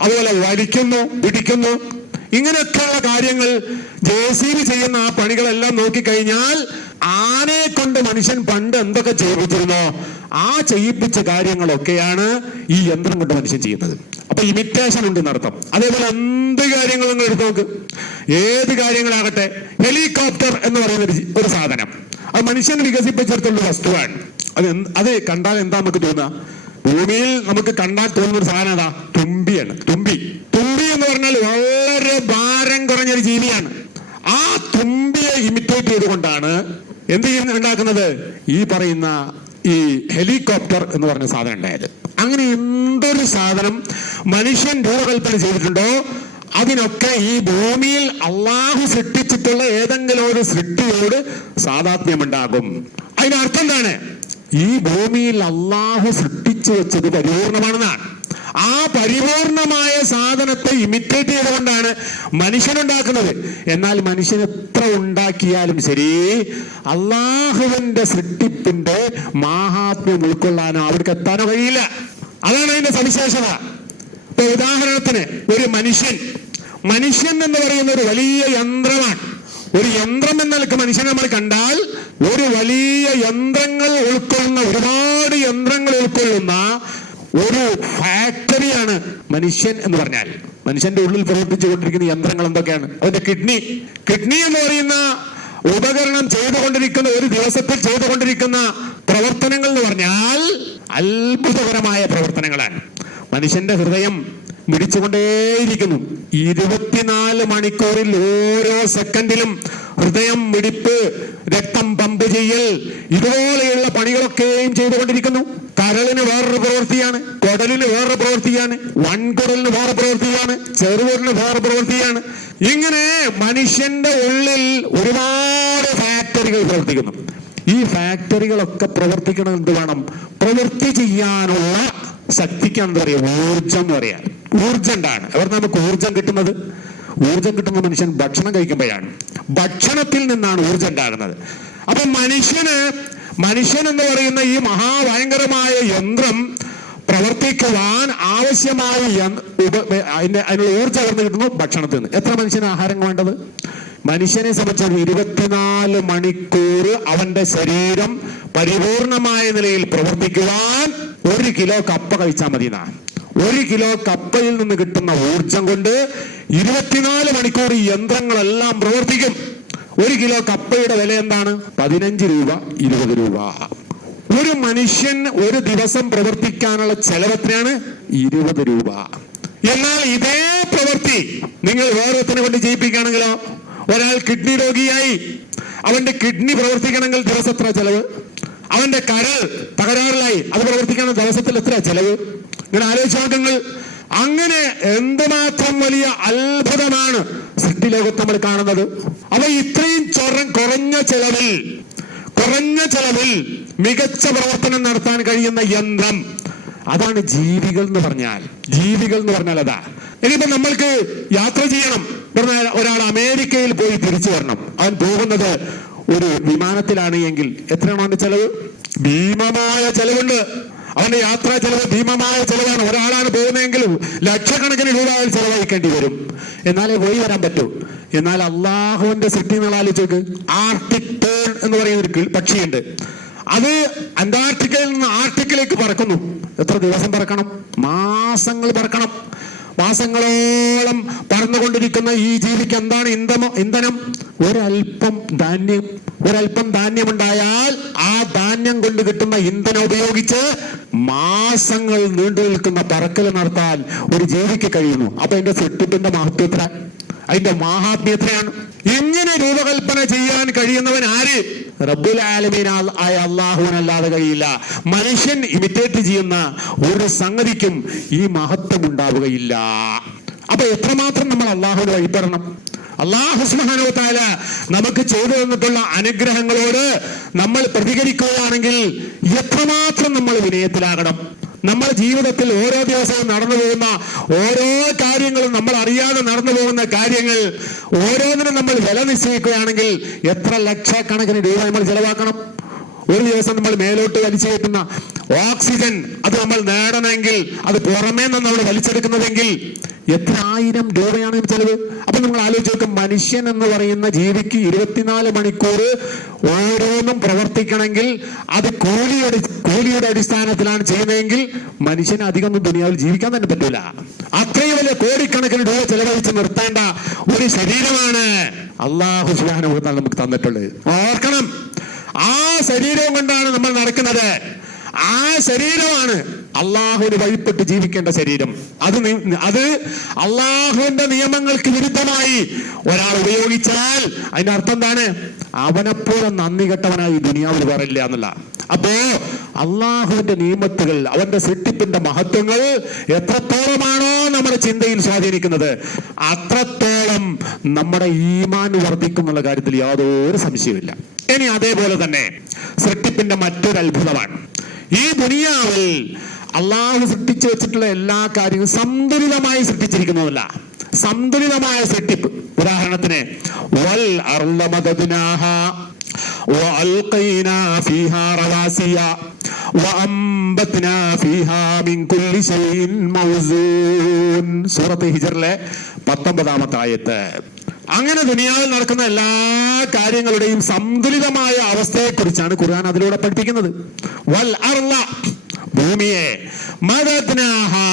അതുപോലെ വലിക്കുന്നു, പിടിക്കുന്നു. ഇങ്ങനെയൊക്കെയുള്ള കാര്യങ്ങൾ JCB ചെയ്യുന്ന ആ പണികളെല്ലാം നോക്കിക്കഴിഞ്ഞാൽ ആനയെ കൊണ്ട് മനുഷ്യൻ പണ്ട് എന്തൊക്കെ ചെയ്യിപ്പിച്ചിരുന്നോ ആ ചെയ്യിപ്പിച്ച കാര്യങ്ങളൊക്കെയാണ് ഈ യന്ത്രം കൊണ്ട് മനുഷ്യൻ ചെയ്യുന്നത്. അപ്പൊ ഇമിറ്റേഷൻ ഉണ്ട് എന്നർത്ഥം. അതേപോലെ എന്ത് കാര്യങ്ങൾ നിങ്ങൾ എടുത്തു നോക്ക്, ഏത് കാര്യങ്ങളാകട്ടെ. ഹെലികോപ്റ്റർ എന്ന് പറയുന്ന ഒരു സാധനം, അത് മനുഷ്യൻ വികസിപ്പിച്ചെടുത്തുള്ള വസ്തുവാണ്. അത് കണ്ടാൽ എന്താ നമുക്ക് തോന്നുക? ഭൂമിയിൽ നമുക്ക് കണ്ടാൽ തോന്നുന്ന ഒരു സാധനം അതാ തുമ്പിയാണ്. തുമ്പി എന്ന് പറഞ്ഞാൽ വളരെ ഭാരം കുറഞ്ഞൊരു ജീവിയാണ്. ആ തുമ്പിയെ ഇമിറ്റേറ്റ് ചെയ്തുകൊണ്ടാണ് എന്ത് ഉണ്ടാക്കുന്നത്? ഈ പറയുന്ന ഈ ഹെലികോപ്റ്റർ എന്ന് പറഞ്ഞ സാധനം ഉണ്ടായത്. അങ്ങനെ എന്തൊരു സാധനം മനുഷ്യൻ രൂപകൽപ്പന ചെയ്തിട്ടുണ്ടോ അതിനൊക്കെ ഈ ഭൂമിയിൽ അള്ളാഹു സൃഷ്ടിച്ചിട്ടുള്ള ഏതെങ്കിലും ഒരു സൃഷ്ടിയോട് സാദാത്മ്യമുണ്ടാകും. അതിനർത്ഥം എന്താണ്? ഈ ഭൂമിയിൽ അള്ളാഹു സൃഷ്ടിച്ചു വെച്ചത് പരിപൂർണമാണെന്നാണ്. ആ പരിപൂർണമായ സാധനത്തെ ഇമിറ്റേറ്റ് ചെയ്തുകൊണ്ടാണ് മനുഷ്യനുണ്ടാക്കുന്നത്. എന്നാൽ മനുഷ്യൻ എത്ര ഉണ്ടാക്കിയാലും ശരി അള്ളാഹുവിന്റെ സൃഷ്ടിപ്പിന്റെ മാഹാത്മ്യം ഉൾക്കൊള്ളാനോ അവർക്ക് എത്താനോ കഴിയില്ല. അതാണ് അതിന്റെ സവിശേഷത. ഇപ്പൊ ഉദാഹരണത്തിന് ഒരു മനുഷ്യൻ എന്ന് പറയുന്ന ഒരു വലിയ യന്ത്രമാണ്. ഒരു യന്ത്രം എന്ന നിലക്ക് മനുഷ്യനെ നമ്മൾ കണ്ടാൽ ഒരു വലിയ യന്ത്രങ്ങൾ ഉൾക്കൊള്ളുന്ന, ഒരുപാട് യന്ത്രങ്ങൾ ഉൾക്കൊള്ളുന്ന ഒരു ഫാക്ടറിയാണ് മനുഷ്യൻ എന്ന് പറഞ്ഞാൽ. മനുഷ്യന്റെ ഉള്ളിൽ പ്രവർത്തിച്ചു കൊണ്ടിരിക്കുന്ന യന്ത്രങ്ങൾ എന്തൊക്കെയാണ്? അതിന്റെ കിഡ്നി എന്ന് പറയുന്ന ഉപകരണം ചെയ്തുകൊണ്ടിരിക്കുന്ന, ഒരു ദിവസത്തിൽ ചെയ്തുകൊണ്ടിരിക്കുന്ന പ്രവർത്തനങ്ങൾ എന്ന് പറഞ്ഞാൽ അത്ഭുതകരമായ പ്രവർത്തനങ്ങളാണ്. മനുഷ്യന്റെ ഹൃദയം മിടിച്ചുകൊണ്ടേയിരിക്കുന്നു. 24 മണിക്കൂറിൽ ഓരോ സെക്കൻഡിലും ഹൃദയം മിടിപ്പ്, രക്തം പമ്പ് ചെയ്യൽ, ഇതുപോലെയുള്ള പണികളൊക്കെയും ചെയ്തുകൊണ്ടിരിക്കുന്നു. കരളിന് വേറൊരു പ്രവൃത്തിയാണ്, കുടലിന് വേറൊരു പ്രവൃത്തിയാണ്, വൻകുടലിന് വേറെ പ്രവൃത്തിയാണ്, ചെറുകുടലിന് വേറെ പ്രവൃത്തിയാണ്. ഇങ്ങനെ മനുഷ്യന്റെ ഉള്ളിൽ ഒരുപാട് ഫാക്ടറികൾ പ്രവർത്തിക്കുന്നു. ഈ ഫാക്ടറികളൊക്കെ പ്രവർത്തിക്കണം എന്ത് വേണം? പ്രവൃത്തി ചെയ്യാനുള്ള ശക്തിക്കാണ് എന്താ പറയുക? ഊർജം എന്ന് പറയാ. ഊർജം ഉണ്ടാണ്. എവിടെ നമുക്ക് ഊർജം കിട്ടുന്നത്? ഊർജം കിട്ടുന്ന മനുഷ്യൻ ഭക്ഷണം കഴിക്കുമ്പോഴാണ്. ഭക്ഷണത്തിൽ നിന്നാണ് ഊർജം ഉണ്ടാകുന്നത്. അപ്പൊ മനുഷ്യൻ എന്ന് പറയുന്ന ഈ മഹാഭയങ്കരമായ യന്ത്രം പ്രവർത്തിക്കുവാൻ ആവശ്യമായ അതിനുള്ള ഊർജം എവിടെ കിട്ടുന്നു? ഭക്ഷണത്തിൽ നിന്ന്. എത്ര മനുഷ്യന് ആഹാരം വേണ്ടത്? മനുഷ്യനെ സംബന്ധിച്ച് 24 മണിക്കൂർ അവന്റെ ശരീരം പരിപൂർണമായ നിലയിൽ പ്രവർത്തിക്കുവാൻ 1 കിലോ കപ്പ കഴിച്ചാൽ മതി എന്നാണ്. 1 കിലോ കപ്പയിൽ നിന്ന് കിട്ടുന്ന ഊർജം കൊണ്ട് 24 മണിക്കൂർ ഈ യന്ത്രങ്ങളെല്ലാം പ്രവർത്തിക്കും. 1 കിലോ കപ്പയുടെ വില എന്താണ്? 15 രൂപ, 20 രൂപ. ഒരു മനുഷ്യൻ ഒരു ദിവസം പ്രവർത്തിക്കാനുള്ള ചെലവെത്രയാണ്? 20 രൂപ. എന്നാൽ ഇതേ പ്രവൃത്തി നിങ്ങൾ വേറൊരുത്തിനെ കൊണ്ട് ചെയ്യിപ്പിക്കുകയാണെങ്കിലോ, ഒരാൾ കിഡ്നി രോഗിയായി, അവന്റെ കിഡ്നി പ്രവർത്തിക്കണമെങ്കിൽ ദിവസം എത്ര ചെലവ്? അവന്റെ കരൾ തകരാറിലായി, അത് പ്രവർത്തിക്കണം ദിവസത്തിൽ എത്ര ചെലവ്? ഇങ്ങനെ ആലോചിച്ച നോക്കങ്ങൾ. അങ്ങനെ എന്തുമാത്രം വലിയ അത്ഭുതമാണ് സൃഷ്ടിലോകത്ത് നമ്മൾ കാണുന്നത്. അവ ഇത്രയും കുറഞ്ഞ ചെലവിൽ മികച്ച പ്രവർത്തനം നടത്താൻ കഴിയുന്ന യന്ത്രം, അതാണ് ജീവികൾ എന്ന് പറഞ്ഞാൽ. ജീവികൾ എന്ന് പറഞ്ഞാൽ അതാ. ഇനിയിപ്പോ നമ്മൾക്ക് യാത്ര ചെയ്യണം, ഒരാൾ അമേരിക്കയിൽ പോയി തിരിച്ചു വരണം, അവൻ പോകുന്നത് ഒരു വിമാനത്തിലാണ് എങ്കിൽ എത്രയാണോ അവന്റെ ചെലവ്? ഭീമമായ ചെലവുണ്ട്. അവന്റെ യാത്രാ ചെലവ് ഭീമമായ ചെലവാണ്. ഒരാളാണ് പോകുന്നതെങ്കിലും ലക്ഷക്കണക്കിന് രൂപ ചെലവഴിക്കേണ്ടി വരും, എന്നാലേ പോയി വരാൻ പറ്റൂ. എന്നാൽ അള്ളാഹുവിന്റെ സൃഷ്ടി നിങ്ങൾ ആലോചിച്ച്, ആർട്ടിക് ടേൺ എന്ന് പറയുന്ന ഒരു പക്ഷിയുണ്ട്. അത് അന്റാർട്ടിക്കയിൽ നിന്ന് ആർട്ടിക്കിലേക്ക് പറക്കുന്നു. എത്ര ദിവസം പറക്കണം? മാസങ്ങൾ പറക്കണം. മാസങ്ങളോളം പറന്നുകൊണ്ടിരിക്കുന്ന ഈ ജീവിക്ക് എന്താണ് ഇന്ധനം? ഒരൽപ്പം ധാന്യമുണ്ടായാൽ ആ ധാന്യം കൊണ്ട് കിട്ടുന്ന ഇന്ധനം ഉപയോഗിച്ച് മാസങ്ങൾ നീണ്ടു നിൽക്കുന്ന പറക്കൽ നടത്താൻ ഒരു ജീവിക്ക് കഴിയുന്നു. അപ്പൊ അതിന്റെ സൃഷ്ടിപ്പിന്റെ മഹത്വത്ര, അതിന്റെ മാഹാത്മ്യം എത്രയാണ്? എങ്ങനെ രൂപകൽപ്പന ചെയ്യാൻ കഴിയുന്നവൻ ആര്? റബ്ബുൽ ആലമീൻ ആയ അല്ലാഹുവിനല്ലാതെ കഴിയില്ല. മനുഷ്യൻ ഇമിറ്റേറ്റ് ചെയ്യുന്ന ഒരു സംഗതിക്കും ഈ മഹത്വം ഉണ്ടാവുകയില്ല. അപ്പൊ എത്രമാത്രം നമ്മൾ അള്ളാഹുവിനെ വഴിപ്പെടണം. അല്ലാഹു സുബ്ഹാനഹു വ തആല നമുക്ക് ചെയ്തു തന്നിട്ടുള്ള അനുഗ്രഹങ്ങളോട് നമ്മൾ പ്രതികരിക്കുകയാണെങ്കിൽ എത്രമാത്രം നമ്മൾ വിനയത്തിലാകണം. നമ്മുടെ ജീവിതത്തിൽ ഓരോ ദിവസവും നടന്നു പോകുന്ന ഓരോ കാര്യങ്ങളും, നമ്മൾ അറിയാതെ നടന്നു പോകുന്ന കാര്യങ്ങൾ, ഓരോന്നിനും നമ്മൾ വില നിശ്ചയിക്കുകയാണെങ്കിൽ എത്ര ലക്ഷക്കണക്കിന് രൂപ നമ്മൾ ചെലവാക്കണം. ഒരു ദിവസം നമ്മൾ മേലോട്ട് വലിച്ചു കയറ്റുന്ന ഓക്സിജൻ അത് നമ്മൾ നേടണമെങ്കിൽ, അത് പുറമേ നിന്ന് നമ്മൾ വലിച്ചെടുക്കുന്നതെങ്കിൽ എത്ര 1000 രൂപയാണ് ചെലവ്. അപ്പൊ നമ്മൾ ആലോചിച്ച് നോക്കും, മനുഷ്യൻ എന്ന് പറയുന്ന ജീവിക്ക് 24 മണിക്കൂർ ഓരോന്നും പ്രവർത്തിക്കണമെങ്കിൽ അത് കൂലിയുടെ അടിസ്ഥാനത്തിലാണ് ചെയ്യുന്നതെങ്കിൽ മനുഷ്യന് അധികം ഒന്നും ദുനിയാവിൽ ജീവിക്കാൻ തന്നെ പറ്റൂല. അത്രയും വലിയ കോടിക്കണക്കിന് രൂപ ചെലവഴിച്ച് നിർത്തേണ്ട ഒരു ശരീരമാണ് അല്ലാഹു സുബ്ഹാനഹു വ തആല നമുക്ക് തന്നിട്ടുള്ളത്. ഓർക്കണം, ആ ശരീരം കൊണ്ടാണ് നമ്മൾ നടക്കുന്നത്. ആ ശരീരമാണ് അള്ളാഹുവിന് വഴിപ്പെട്ട് ജീവിക്കേണ്ട ശരീരം. അത് അള്ളാഹുവിന്റെ നിയമങ്ങൾക്ക് വിരുദ്ധമായി ഒരാൾ ഉപയോഗിച്ചാൽ അതിന്റെ അർത്ഥം എന്താണ്? അവനെപ്പോലെ നന്ദി കെട്ടവനായി ദുനിയാവിൽ പറയില്ല എന്നുള്ള. അപ്പോ അള്ളാഹുവിന്റെ നിയമത്തുകൾ, അവന്റെ സൃഷ്ടിപ്പിന്റെ മഹത്വങ്ങൾ എത്രത്തോളമാണോ നമ്മുടെ ചിന്തയിൽ സ്വാധീനിക്കുന്നത്, അത്രത്തോളം നമ്മുടെ ഈമാൻ വർദ്ധിക്കും എന്നുള്ള കാര്യത്തിൽ യാതൊരു സംശയമില്ല. ഇനി അതേപോലെ തന്നെ സൃഷ്ടിപ്പിന്റെ മറ്റൊരു അത്ഭുതമാണ്, ഈ ദുനിയാവിൽ അള്ളാഹു സൃഷ്ടിച്ചു വെച്ചിട്ടുള്ള എല്ലാ കാര്യങ്ങളും സന്തുലിതമായി സൃഷ്ടിച്ചിരിക്കുന്നതല്ല. സന്തുലിതമായ സൃഷ്ടിപ്പ്, ഉദാഹരണത്തിന് വൽ അർള മദദ്നാഹാ വഅൽഖൈനാ ഫീഹാ റവാസിയ വഅംബത്നാ ഫീഹാ മിൻ കുല്ലി ശൈഇൻ മൗസൂൻ. സൂറത്ത് ഹിജ്റിലെ 19-ാമത്തെ ആയത്ത്. അങ്ങനെ ദുനിയാവിൽ നടക്കുന്ന എല്ലാ കാര്യങ്ങളുടെയും സന്തുലിതമായ അവസ്ഥയെക്കുറിച്ചാണ് ഖുർആൻ അതിലൂടെ പഠിപ്പിക്കുന്നത്. വൽ അർള, ഭൂമിയെ, മദദ്നാഹാ,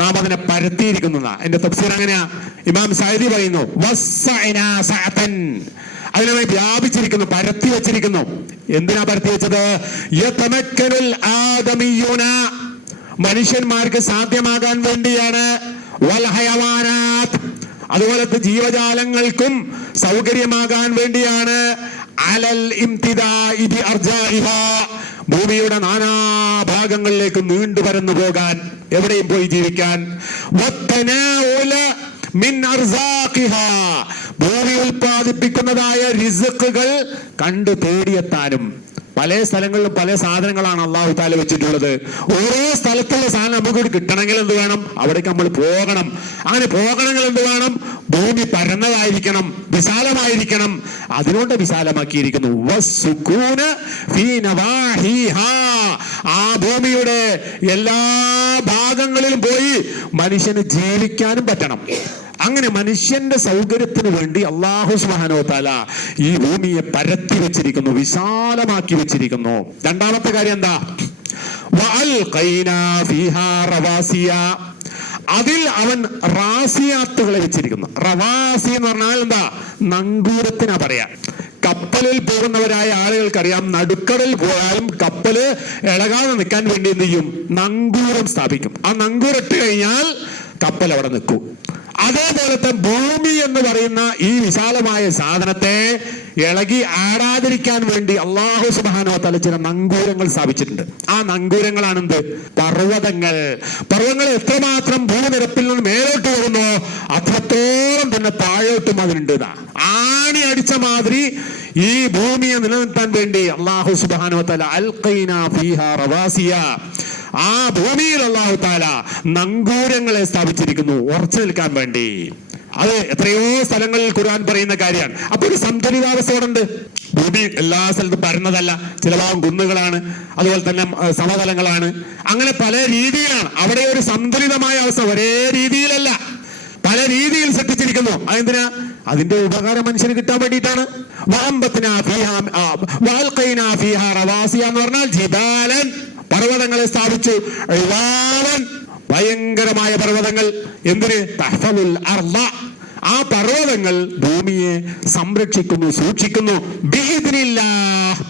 നാം അതിനെ പരത്തിയിരിക്കുന്നതാ. എന്റെ തഫ്സീർ അങ്ങനെയാ. ഇമാം സഅദി പറയുന്നു വസ്സഅനാ സഅതൻ, അതിനെ വ്യാപിച്ചിരിക്കുന്നു, പരത്തി വെച്ചിരിക്കുന്നു. എന്തിനാ പരത്തി വെച്ചത്? യതമക്കനുൽ ആദമിയൂന, മനുഷ്യന്മാർക്ക് സാധ്യമാകാൻ വേണ്ടിയാണ്. വൽ ഹയവാനാത്ത്, അതുപോലത്തെ ജീവജാലങ്ങൾക്കും സൗകര്യമാകാൻ വേണ്ടിയാണ്. അലൽ ഇംതിദാഇ ബി അർജാഇഹാ, ഭൂമിയുടെ നാനാഭാഗങ്ങളിലേക്ക് നീണ്ടു പരന്നു പോകാൻ, എവിടെയും പോയി ജീവിക്കാൻ. വത്തനാഉല മിൻ അർസാഖിഹാ, ഭൂമി ഉൽപ്പാദിപ്പിക്കുന്നതായ റിസ്ഖുകൾ കണ്ടു തേടിയെത്താനും. പല സ്ഥലങ്ങളിലും പല സാധനങ്ങളാണ് അള്ളാഹു തആല വെച്ചിട്ടുള്ളത്. ഓരോ സ്ഥലത്തുള്ള സാധനം നമുക്ക് കിട്ടണമെങ്കിൽ എന്ത് വേണം? അവിടേക്ക് നമ്മൾ പോകണം. അങ്ങനെ പോകണമെങ്കിൽ എന്ത് വേണം? ഭൂമി പരന്നതായിരിക്കണം, വിശാലമായിരിക്കണം. അതിനോട് വിശാലമാക്കിയിരിക്കുന്നു. വസ്സുകൂന ഫീ നവാഹിഹാ, ആ ഭൂമിയുടെ എല്ലാ ഭാഗങ്ങളിലും പോയി മനുഷ്യന് ജീവിക്കാനും പറ്റണം. അങ്ങനെ മനുഷ്യന്റെ സൗകര്യത്തിന് വേണ്ടി അല്ലാഹു സുബ്ഹാനഹു വ തആല ഈ ഭൂമിയെ പരത്തി വെച്ചിരിക്കുന്നു, വിശാലമാക്കി വെച്ചിരിക്കുന്നു. രണ്ടാമത്തെ കാര്യം എന്താ? വഅൽഖൈനാ ഫീഹാ റവാസിയ, അതിൽ അവൻ റാസിയാത്തുകളെ വെച്ചിരിക്കുന്നു. റവാസി എന്ന് പറഞ്ഞാൽ എന്താ? നങ്കൂരത്തിനാ പറയാ. കപ്പലിൽ പോകുന്നവരായ ആളുകൾക്കറിയാം, നടുക്കടലിൽ പോയാലും കപ്പല് ഇളകാതെ നിൽക്കാൻ വേണ്ടി എന്ത് ചെയ്യും? നങ്കൂരം സ്ഥാപിക്കും. ആ നങ്കൂരിട്ട് കഴിഞ്ഞാൽ കപ്പൽ അവിടെ നിൽക്കും. അതേപോലത്തെ ഭൂമി എന്ന് പറയുന്ന ഈ വിശാലമായ സാധനത്തെ ഇളകി ആടാതിരിക്കാൻ വേണ്ടി അല്ലാഹു സുബ്ഹാനഹു വ തആല ചില നങ്കൂരങ്ങൾ സ്ഥാപിച്ചിട്ടുണ്ട്. ആ നങ്കൂരങ്ങളാണ് എന്ത്? പർവ്വതങ്ങൾ. പർവ്വതങ്ങൾ എത്രമാത്രം ഭൂനിരപ്പിൽ നിന്ന് മേലോട്ട് വരുന്നോ അത്രത്തോളം തന്നെ താഴോട്ടും അതിനുണ്ട്. ആണി അടിച്ച മാതിരി ഈ ഭൂമിയെ നിലനിർത്താൻ വേണ്ടി അല്ലാഹു സുബ്ഹാനഹു വ തആല അൽഖൈനാ ഫീഹാ റവാസിയ, ആ ഭൂമിയിൽ അല്ലാഹു തആല നങ്കൂരങ്ങളെ സ്ഥാപിച്ചിരിക്കുന്നു ഉറച്ചു നിൽക്കാൻ വേണ്ടി. അത് എത്രയോ സ്ഥലങ്ങളിൽ ഖുർആൻ പറയുന്ന കാര്യമാണ്. അപ്പൊ ഒരു സന്തുലിതാവസ്ഥയോടുണ്ട്. ഭൂമി എല്ലാ സ്ഥലത്തും പരന്നതല്ല, ചില ഭാഗം കുന്നുകളാണ്, അതുപോലെ തന്നെ സമതലങ്ങളാണ്, അങ്ങനെ പല രീതിയിലാണ്. അവിടെ ഒരു സന്തുലിതമായ അവസ്ഥ ഒരേ രീതിയിലല്ല, പല രീതിയിൽ സൃഷ്ടിച്ചിരിക്കുന്നു. അതെന്തിനാ? അതിന്റെ ഉപകാരം മനുഷ്യന് കിട്ടാൻ വേണ്ടിയിട്ടാണ്. എന്ന് പറഞ്ഞാൽ ജിബാലൻ, പർവ്വതങ്ങളെ സ്ഥാപിച്ചു. ഭയങ്കരമായ പർവ്വതങ്ങൾ. എന്തിന്? തഹ്ഫദുൽ അർള, ആ പർവ്വതങ്ങൾ ഭൂമിയെ സംരക്ഷിക്കുന്നു, സൂക്ഷിക്കുന്നു. ബിഇദ്നില്ലാഹ്,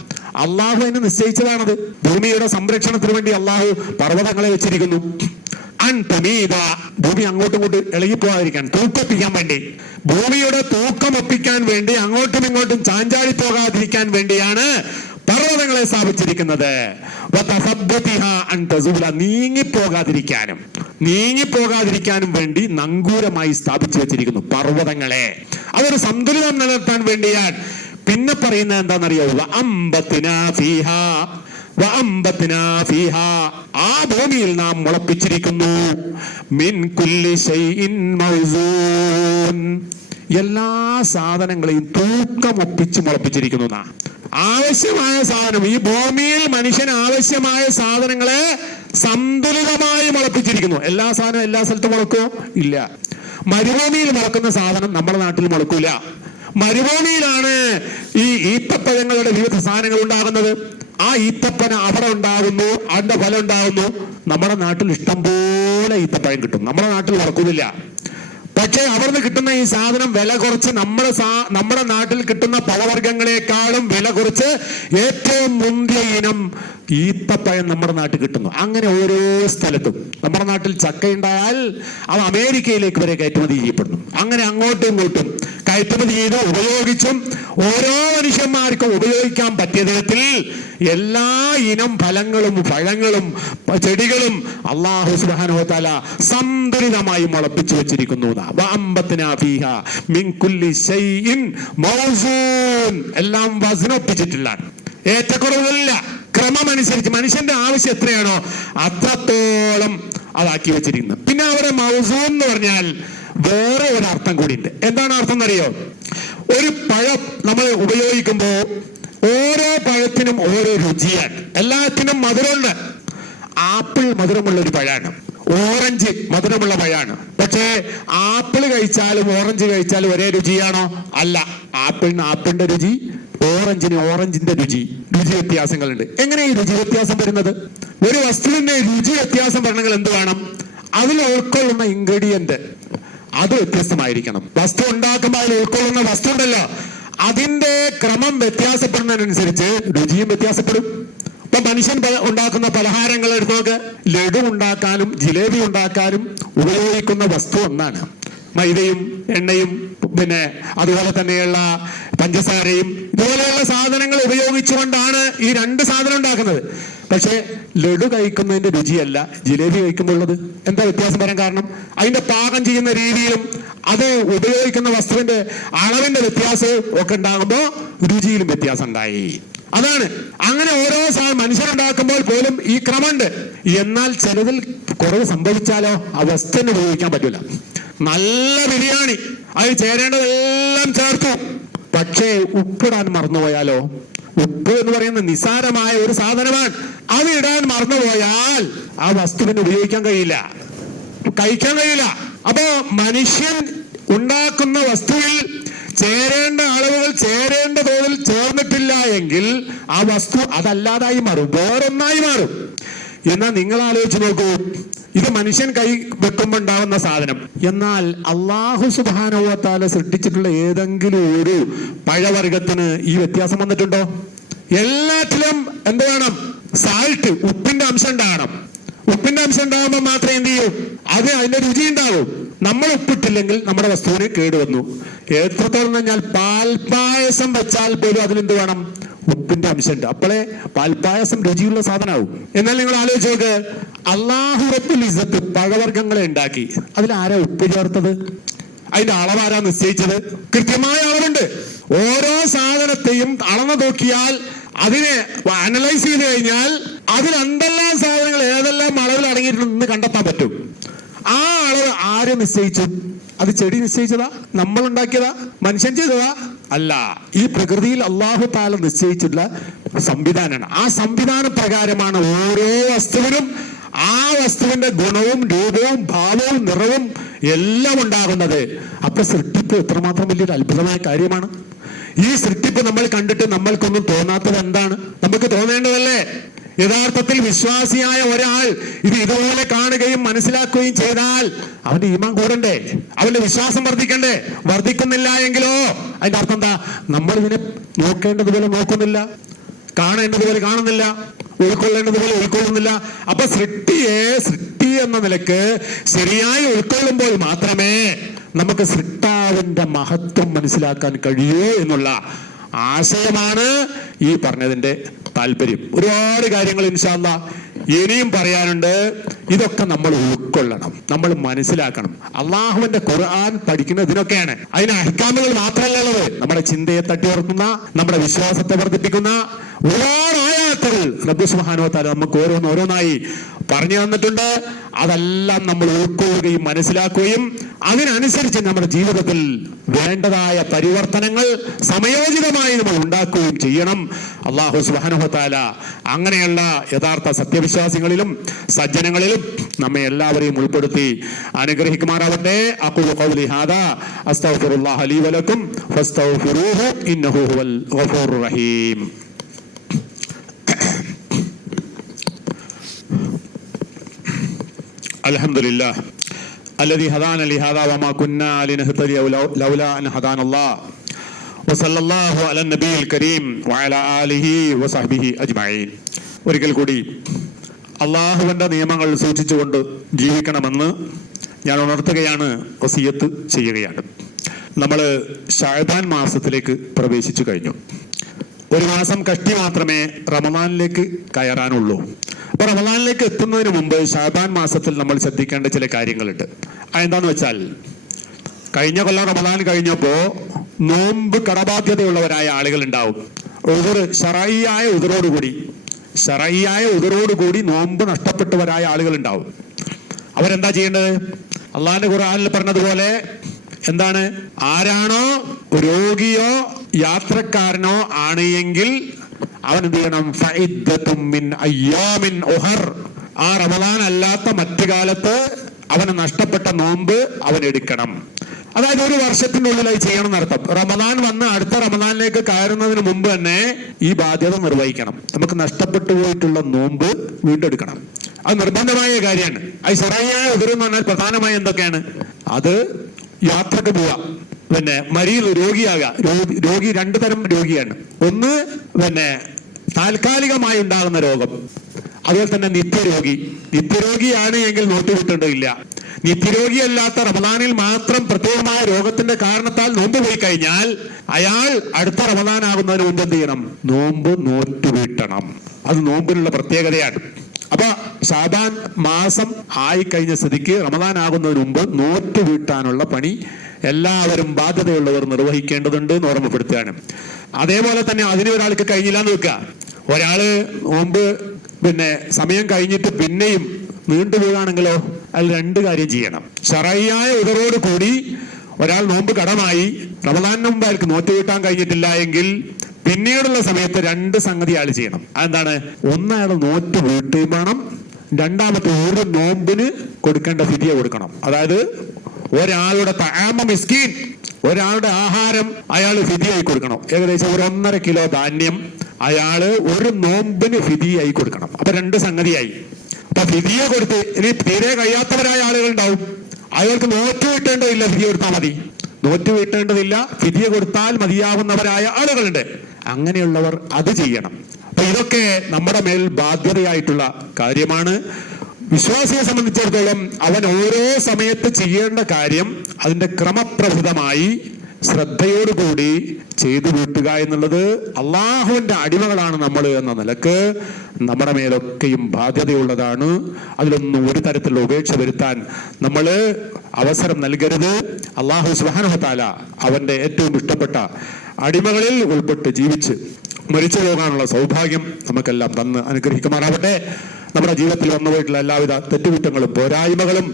അള്ളാഹു എന്നെ നിശ്ചയിച്ചതാണത്. ഭൂമിയുടെ സംരക്ഷണത്തിന് വേണ്ടി അള്ളാഹു പർവ്വതങ്ങളെ വെച്ചിരിക്കുന്നു. അൻതമീദ, ഭൂമി അങ്ങോട്ടും ഇങ്ങോട്ടും ഇളകിപ്പോകാതിരിക്കാൻ, തൂക്കൊപ്പിക്കാൻ വേണ്ടി, ഭൂമിയുടെ തൂക്കം ഒപ്പിക്കാൻ വേണ്ടി, അങ്ങോട്ടും ഇങ്ങോട്ടും ചാഞ്ചാടി പോകാതിരിക്കാൻ വേണ്ടിയാണ് പർവ്വതങ്ങളെ സ്ഥാപിച്ചിരിക്കുന്നത്. നീങ്ങിപ്പോകാതിരിക്കാനും വേണ്ടി നങ്കൂരമായി സ്ഥാപിച്ചു വെച്ചിരിക്കുന്നു പർവ്വതങ്ങളെ. അതൊരു സന്തുലിതം നിലനിർത്താൻ വേണ്ടിയാണ്. പിന്നെ പറയുന്നത് എന്താണെന്നറിയോ? ആ ഭൂമിയിൽ നാം മുളപ്പിച്ചിരിക്കുന്നു മിൻ കുല്ലി ശൈഇൻ മൗസൂൻ, എല്ലാ സാധനങ്ങളെയും തൂക്കമൊപ്പിച്ച് മുളപ്പിച്ചിരിക്കുന്നു. ആവശ്യമായ സാധനം, ഈ ഭൂമിയിൽ മനുഷ്യന് ആവശ്യമായ സാധനങ്ങളെ സന്തുലിതമായി മുളപ്പിച്ചിരിക്കുന്നു. എല്ലാ സാധനവും എല്ലാ സ്ഥലത്തും മുളക്കുമോ? ഇല്ല. മരുഭൂമിയിൽ മുളക്കുന്ന സാധനം നമ്മുടെ നാട്ടിൽ മുളക്കൂല. മരുഭൂമിയിലാണ് ഈ ഈത്തപ്പഴങ്ങളുടെ വിവിധ സാധനങ്ങൾ ഉണ്ടാകുന്നത്. ആ ഈത്തപ്പന അവിടെ ഉണ്ടാകുന്നു, അതിന്റെ ഫലം ഉണ്ടാകുന്നു. നമ്മുടെ നാട്ടിൽ ഇഷ്ടം പോലെ ഈത്തപ്പഴം കിട്ടും, നമ്മുടെ നാട്ടിൽ മുളക്കുന്നില്ല. പക്ഷെ അവിടുന്ന് കിട്ടുന്ന ഈ സാധനം വില കുറച്ച് നമ്മുടെ നാട്ടിൽ കിട്ടുന്ന പഴവർഗ്ഗങ്ങളെക്കാളും വില കുറച്ച് ഏറ്റവും മുന്തിയ ഇനം ഈത്തപ്പഴം നമ്മുടെ നാട്ടിൽ കിട്ടുന്നു. അങ്ങനെ ഓരോ സ്ഥലത്തും നമ്മുടെ നാട്ടിൽ ചക്കയുണ്ടായാൽ അത് അമേരിക്കയിലേക്ക് വരെ കയറ്റുമതി ചെയ്യപ്പെടുന്നു. അങ്ങനെ അങ്ങോട്ടും ഇങ്ങോട്ടും കയറ്റുമതി ചെയ്ത് ഉപയോഗിച്ചും ഓരോ മനുഷ്യന്മാർക്കും ഉപയോഗിക്കാൻ പറ്റിയ തരത്തിൽ എല്ലാ ഇനം ഫലങ്ങളും പഴങ്ങളും ചെടികളും അല്ലാഹു സുബ്ഹാനഹു വ തആല സന്തുലിതമായി മുളപ്പിച്ചു വെച്ചിരിക്കുന്നു. എല്ലാം വസനൊപ്പിച്ചിട്ടില്ല, ഏറ്റക്കുറവുകളില്ല. ക്രമമനുസരിച്ച് മനുഷ്യന്റെ ആവശ്യം എത്രയാണോ അത്രത്തോളം അതാക്കി വെച്ചിരിക്കുന്നത്. പിന്നെ അവിടെ മൗസൂൻ എന്ന് പറഞ്ഞാൽ വേറെ ഒരു അർത്ഥം കൂടിയുണ്ട്. എന്താണ് അർത്ഥം എന്നറിയോ? ഒരു പഴം നമ്മൾ ഉപയോഗിക്കുമ്പോൾ ഓരോ പഴത്തിനും ഓരോ രുചിയാണ്, എല്ലാത്തിനും മധുരമുണ്ട്. ആപ്പിൾ മധുരമുള്ള ഒരു പഴമാണ്, ഓറഞ്ച് മധുരമുള്ള പഴമാണ്. പക്ഷേ ആപ്പിൾ കഴിച്ചാലും ഓറഞ്ച് കഴിച്ചാലും ഒരേ രുചിയാണോ? അല്ല. ആപ്പിളിന് ആപ്പിളിന്റെ രുചി, ഓറഞ്ചിന് ഓറഞ്ചിന്റെ രുചി വ്യത്യാസങ്ങളുണ്ട്. എങ്ങനെ ഈ രുചി വ്യത്യാസം വരുന്നത്? ഒരു വസ്തുവിന്റെ രുചി വ്യത്യാസം വരണമെങ്കിൽ എന്ത് വേണം? അതിൽ ഉൾക്കൊള്ളുന്ന ഇൻഗ്രീഡിയന്റ് അത് വ്യത്യസ്തമായിരിക്കണം. വസ്തു ഉണ്ടാക്കുമ്പോൾ അതിൽ ഉൾക്കൊള്ളുന്ന വസ്തു ഉണ്ടല്ലോ, അതിന്റെ ക്രമം വ്യത്യാസപ്പെടുന്നതിനനുസരിച്ച് രുചിയും വ്യത്യാസപ്പെടും. ഇപ്പൊ മനുഷ്യൻ ഉണ്ടാക്കുന്ന പലഹാരങ്ങൾ എടുത്ത് നോക്ക്, ലഡു ഉണ്ടാക്കാനും ജിലേബി ഉണ്ടാക്കാനും ഉപയോഗിക്കുന്ന വസ്തു ഒന്നാണ്. മൈദയും എണ്ണയും പിന്നെ അതുപോലെ തന്നെയുള്ള പഞ്ചസാരയും ഇതുപോലെയുള്ള സാധനങ്ങൾ ഉപയോഗിച്ചുകൊണ്ടാണ് ഈ രണ്ട് സാധനം ഉണ്ടാക്കുന്നത്. പക്ഷെ ലഡു കഴിക്കുന്നതിന്റെ രുചിയല്ല ജിലേബി കഴിക്കുമ്പോൾ ഉള്ളത്. എന്താ വ്യത്യാസം വരാൻ കാരണം? അതിന്റെ പാകം ചെയ്യുന്ന രീതിയിലും അത് ഉപയോഗിക്കുന്ന വസ്തുവിന്റെ അളവിന്റെ വ്യത്യാസവും ഒക്കെ ഉണ്ടാകുമ്പോൾ രുചിയിലും വ്യത്യാസം ഉണ്ടായി. അതാണ്. അങ്ങനെ ഓരോ മനുഷ്യരുണ്ടാക്കുമ്പോൾ പോലും ഈ ക്രമമുണ്ട്. എന്നാൽ ചിലതിൽ കുറവ് സംഭവിച്ചാലോ ആ വസ്തുവിനെ ഉപയോഗിക്കാൻ പറ്റൂല. നല്ല ബിരിയാണി, അത് ചേരേണ്ടതെല്ലാം ചേർത്തു, പക്ഷേ ഉപ്പിടാൻ മറന്നുപോയാലോ? ഉപ്പ് എന്ന് പറയുന്ന നിസാരമായ ഒരു സാധനമാണ്, അത് ഇടാൻ മറന്നുപോയാൽ ആ വസ്തുവിനെ ഉപയോഗിക്കാൻ കഴിയില്ല, കഴിക്കാൻ കഴിയില്ല. അപ്പോ മനുഷ്യൻ ഉണ്ടാക്കുന്ന വസ്തുവിൽ ചേരേണ്ട അളവുകൾ ചേരേണ്ട തോതിൽ ചേർന്നിട്ടില്ല എങ്കിൽ ആ വസ്തു അതല്ലാതായി മാറും, വേറൊന്നായി മാറും. എന്നാൽ നിങ്ങൾ ആലോചിച്ച് നോക്കൂ, ഇത് മനുഷ്യൻ കൈ വെക്കുമ്പോൾ ഉണ്ടാവുന്ന സാധനം. എന്നാൽ അള്ളാഹു സുബ്ഹാനഹു വ തആല സൃഷ്ടിച്ചിട്ടുള്ള ഏതെങ്കിലും ഒരു പഴവർഗത്തിന് ഈ വ്യത്യാസം വന്നിട്ടുണ്ടോ? എല്ലാറ്റിലും എന്ത് വേണം? സാൾട്ട്, ഉപ്പിന്റെ അംശം ഉണ്ടാകണം. ഉപ്പിന്റെ അംശം ഉണ്ടാകുമ്പോൾ മാത്രമേ എന്ത് ചെയ്യൂ, അതിന്റെ രുചി ഉണ്ടാവും. നമ്മൾ ഉപ്പിട്ടില്ലെങ്കിൽ നമ്മുടെ വസ്തുവിന് കേടുവന്നു. എത്രത്തോളം പറഞ്ഞാൽ പാൽപ്പായസം വെച്ചാൽ പോലും അതിലെന്ത് വേണം? ഉപ്പിന്റെ അംശമുണ്ട്. അപ്പോഴേ പാൽപ്പായസം രുചിയുള്ള സാധനമാവും. എന്നാൽ നിങ്ങൾ ആലോചിച്ച് നോക്ക്, അല്ലാഹു റബ്ബുൽ ഇസ്സത്ത് പഴവർഗ്ഗങ്ങളെ ഉണ്ടാക്കി, അതിലാരാ ഉപ്പ് ചേർത്തത്? അതിന്റെ അളവാരാ നിശ്ചയിച്ചത്? കൃത്യമായ അളവുണ്ട്. ഓരോ സാധനത്തെയും അളന്ന് നോക്കിയാൽ, അതിനെ അനലൈസ് ചെയ്ത് കഴിഞ്ഞാൽ അതിൽ എന്തെല്ലാം സാധനങ്ങൾ ഏതെല്ലാം അളവിൽ അടങ്ങിയിട്ടുണ്ടെന്ന് കണ്ടെത്താൻ പറ്റും. ആ അളവ് ആര് നിശ്ചയിച്ചു? അത് ചെടി നിശ്ചയിച്ചതാ? നമ്മൾ ഉണ്ടാക്കിയതാ? മനുഷ്യൻ ചെയ്തതാ? അല്ല. ഈ പ്രകൃതിയിൽ അല്ലാഹു തആല നിശ്ചയിച്ചിട്ടുള്ള സംവിധാനമാണ്. ആ സംവിധാന പ്രകാരമാണ് ഓരോ വസ്തുവിനും ആ വസ്തുവിന്റെ ഗുണവും രൂപവും ഭാവവും നിറവും എല്ലാം ഉണ്ടാകുന്നത്. അപ്പൊ സൃഷ്ടിപ്പ് എത്രമാത്രം വലിയൊരു അത്ഭുതമായ കാര്യമാണ്. ഈ സൃഷ്ടിപ്പ് നമ്മൾ കണ്ടിട്ട് നമ്മൾക്കൊന്നും തോന്നാത്തത് എന്താണ്? നമുക്ക് തോന്നേണ്ടതല്ലേ? യഥാർത്ഥത്തിൽ വിശ്വാസിയായ ഒരാൾ ഇത് ഇതുപോലെ കാണുകയും മനസ്സിലാക്കുകയും ചെയ്താൽ അവന്റെ ഈമാൻ കൂടണ്ടേ? അവന്റെ വിശ്വാസം വർദ്ധിക്കണ്ടേ? വർദ്ധിക്കുന്നില്ല എങ്കിലോ അതിന്റെ അർത്ഥം എന്താ? നമ്മൾ ഇതിനെ നോക്കേണ്ടതുപോലെ നോക്കുന്നില്ല, കാണേണ്ടതുപോലെ കാണുന്നില്ല, ഉൾക്കൊള്ളേണ്ടതുപോലെ ഉൾക്കൊള്ളുന്നില്ല. അപ്പൊ സൃഷ്ടി എന്ന നിലക്ക് ശരിയായി ഉൾക്കൊള്ളുമ്പോൾ മാത്രമേ നമുക്ക് സൃഷ്ടാവിന്റെ മഹത്വം മനസ്സിലാക്കാൻ കഴിയൂ എന്നുള്ള ആശയമാണ് ഈ പറഞ്ഞതിന്റെ താല്പര്യം. ഒരുപാട് കാര്യങ്ങൾ ഇൻഷാ അല്ലാഹ് ഇനിയും പറയാനുണ്ട്. ഇതൊക്കെ നമ്മൾ ഉൾക്കൊള്ളണം, നമ്മൾ മനസ്സിലാക്കണം. അള്ളാഹുവിന്റെ ഖുർആൻ പഠിക്കുന്നത് ഇതിനൊക്കെയാണ്. അതിന് അഹ്കാമുകൾ മാത്രമല്ല ഉള്ളത്. നമ്മുടെ ചിന്തയെ തട്ടിയുറക്കുന്ന, നമ്മുടെ വിശ്വാസത്തെ വർദ്ധിപ്പിക്കുന്ന ഒരുപാട് ആയാത്തുകൾ റബ്ബ് സുബ്ഹാനഹു വ തആല നമുക്ക് ഓരോന്നായി പറഞ്ഞു തന്നിട്ടുണ്ട്. അതെല്ലാം നമ്മൾ ഉൾക്കൊള്ളുകയും മനസ്സിലാക്കുകയും അതിനനുസരിച്ച് നമ്മുടെ ജീവിതത്തിൽ വേണ്ടതായ പരിവർത്തനങ്ങൾ സമയോചിതമായി നമ്മൾ ഉണ്ടാക്കുകയും ചെയ്യണം. അല്ലാഹു സുബ്ഹാനഹു വ തആല അങ്ങനെയുള്ള യഥാർത്ഥ സത്യവിശ്വാസികളിലും സജ്ജനങ്ങളിലും നമ്മെ എല്ലാവരെയും ഉൾപ്പെടുത്തി അനുഗ്രഹിക്കുമാറാവട്ടെ. അഖൂലു ഖൗലി ഹാദാ അസ്തഗ്ഫിറുല്ലാഹ ലീ വലക്കും ഫസ്തഗ്ഫിറൂഹു ഇന്നഹു ഹുവൽ ഗഫൂറുർ റഹീം. അൽഹംദുലില്ലാഹ് الذي هدانا لهذا وما كنا لنهتدي لولا أن هدانا الله وصلى الله على النبي الكريم وعلى آله وصحبه أجمعين. ഒരിക്കൽ കൂടി അള്ളാഹുവിൻ്റെ നിയമങ്ങൾ സൂക്ഷിച്ചുകൊണ്ട് ജീവിക്കണമെന്ന് ഞാൻ ഉണർത്തുകയാണ്, വസിയത്ത് ചെയ്യുകയാണ്. നമ്മൾ ശഅബാൻ മാസത്തിലേക്ക് പ്രവേശിച്ചു കഴിഞ്ഞു. ഒരു മാസം കഷ്ടി മാത്രമേ റമദാനിലേക്ക് കയറാനുള്ളൂ. അപ്പൊ റമദാനിലേക്ക് എത്തുന്നതിന് മുമ്പ് ശഅബാൻ മാസത്തിൽ നമ്മൾ ശ്രദ്ധിക്കേണ്ട ചില കാര്യങ്ങളുണ്ട്. അതെന്താന്ന് വെച്ചാൽ, കഴിഞ്ഞ കൊല്ലം റമദാൻ കഴിഞ്ഞപ്പോ നോമ്പ് കടബാധ്യതയുള്ളവരായ ആളുകൾ ഉണ്ടാവും. ശറഈയായ ഉദറോടുകൂടി നോമ്പ് നഷ്ടപ്പെട്ടവരായ ആളുകൾ ഉണ്ടാവും. അവരെന്താ ചെയ്യേണ്ടത്? അള്ളാഹുവിന്റെ ഖുർആനിൽ പറഞ്ഞതുപോലെ എന്താണ്? ആരാണോ രോഗിയോ യാത്രക്കാരനോ ആണ് എങ്കിൽ അവൻ എന്ത് ചെയ്യണം? ഫഇദ്ദത്തും മിൻ അയ്യാമിൻ ഉഹർ. ആ റമദാൻ അല്ലാത്ത മറ്റു കാലത്ത് അവന് നഷ്ടപ്പെട്ട നോമ്പ് അവൻ എടുക്കണം. അതായത് ഒരു വർഷത്തിന്റെ ഉള്ളിലായി ചെയ്യണം എന്നർത്ഥം. റമദാൻ വന്ന് അടുത്ത റമദാനിലേക്ക് കയറുന്നതിന് മുമ്പ് തന്നെ ഈ ബാധ്യത നിർവഹിക്കണം. നമുക്ക് നഷ്ടപ്പെട്ടു പോയിട്ടുള്ള നോമ്പ് വീണ്ടെടുക്കണം. അത് നിർബന്ധമായ കാര്യമാണ്. അത് ശറഈയായ ഉദർ എന്ന് പറഞ്ഞാൽ പ്രധാനമായി എന്തൊക്കെയാണ്? അത് യാത്രക്ക് പോവാ, പിന്നെ മരീദ് രോഗിയാകാം. രോഗി രണ്ടു തരം രോഗിയാണ്. ഒന്ന് താൽക്കാലികമായി ഉണ്ടാകുന്ന രോഗം, അതുപോലെ തന്നെ നിത്യരോഗിയാണ് എങ്കിൽ നോട്ട് വിട്ടേണ്ടതില്ല. നിത്യരോഗിയല്ലാത്ത റമദാനിൽ മാത്രം പ്രത്യേകമായ രോഗത്തിന്റെ കാരണത്താൽ നോമ്പ് പോയി കഴിഞ്ഞാൽ അയാൾ അടുത്ത റമദാൻ ആകുന്നതിന് മുമ്പ് എന്ത് ചെയ്യണം? നോമ്പ് നോറ്റുവീട്ടണം. അത് നോമ്പിനുള്ള പ്രത്യേകതയാണ്. അപ്പൊ ശഅബാൻ മാസം ആയിക്കഴിഞ്ഞ സ്ഥിതിക്ക് റമദാൻ ആകുന്നതിന് മുമ്പ് നോറ്റ് വീട്ടാനുള്ള പണി എല്ലാവരും ബാധ്യതയുള്ളവർ നിർവഹിക്കേണ്ടതുണ്ട് എന്ന് ഓർമ്മപ്പെടുത്തുകയാണ്. അതേപോലെ തന്നെ അതിന് ഒരാൾക്ക് കഴിഞ്ഞില്ല എന്ന് വെക്കുക. ഒരാള് നോമ്പ് സമയം കഴിഞ്ഞിട്ട് പിന്നെയും നീണ്ടു വീഴാണെങ്കിലോ അതിൽ രണ്ട് കാര്യം ചെയ്യണം. ശറഈയായ ഉദറോട് കൂടി ഒരാൾ നോമ്പ് കടമായി റമദാനിന് മുമ്പ് അയാൾക്ക് നോറ്റ് വീട്ടാൻ കഴിഞ്ഞിട്ടില്ല എങ്കിൽ പിന്നീടുള്ള സമയത്ത് രണ്ട് സംഗതി അയാൾ ചെയ്യണം. അതെന്താണ്? ഒന്ന്, അയാൾ നോറ്റ് വീട്ടുകയും വേണം. രണ്ടാമത്തെ, ഒരു നോമ്പിന് കൊടുക്കേണ്ട ഫിദിയ കൊടുക്കണം. അതായത് ഒരാളുടെ തആമ മിസ്കീൻ, ഒരാളുടെ ആഹാരം അയാൾ ഫിദിയായി കൊടുക്കണം. ഏകദേശം 1.5 കിലോ ധാന്യം അയാള് ഒരു നോമ്പിന് ഫിദിയായി കൊടുക്കണം. അപ്പൊ രണ്ട് സംഗതിയായി. അപ്പൊ ഫിദിയ കൊടുത്ത് ഇനി തീരെ കഴിയാത്തവരായ ആളുകൾ ഉണ്ടാവും, അയാൾക്ക് നോറ്റ് വീട്ടേണ്ടതില്ല, ഫിദിയ കൊടുത്താൽ മതി. നോറ്റ് വീട്ടേണ്ടതില്ല, ഫിദിയ കൊടുത്താൽ മതിയാവുന്നവരായ ആളുകളുണ്ട്. അങ്ങനെയുള്ളവർ അത് ചെയ്യണം. അപ്പൊ ഇതൊക്കെ നമ്മുടെ മേൽ ബാധ്യതയായിട്ടുള്ള കാര്യമാണ്. വിശ്വാസിയെ സംബന്ധിച്ചിടത്തോളം അവൻ ഓരോ സമയത്ത് ചെയ്യേണ്ട കാര്യം അതിന്റെ ക്രമപ്രഭുതമായി ശ്രദ്ധയോടുകൂടി ചെയ്തു വീട്ടുക എന്നുള്ളത്, അള്ളാഹുവിന്റെ അടിമകളാണ് നമ്മൾ എന്ന നിലക്ക് നമ്മുടെ മേലൊക്കെയും ബാധ്യതയുള്ളതാണ്. അതിലൊന്നും ഒരു തരത്തിലുള്ള ഉപേക്ഷ വരുത്താൻ നമ്മൾ അവസരം നൽകരുത്. അള്ളാഹു സുബ്ഹാനഹു വ തആല അവന്റെ ഏറ്റവും ഇഷ്ടപ്പെട്ട അടിമകളിൽ ഉൾപ്പെട്ട് ജീവിച്ച് മരിച്ചു പോകാനുള്ള സൗഭാഗ്യം നമുക്കെല്ലാം തന്ന് അനുഗ്രഹിക്കുമാറാവട്ടെ. നമ്മുടെ ജീവിതത്തിൽ വന്നുപോയിട്ടുള്ള എല്ലാവിധ തെറ്റുകുറ്റങ്ങളും പോരായ്മകളും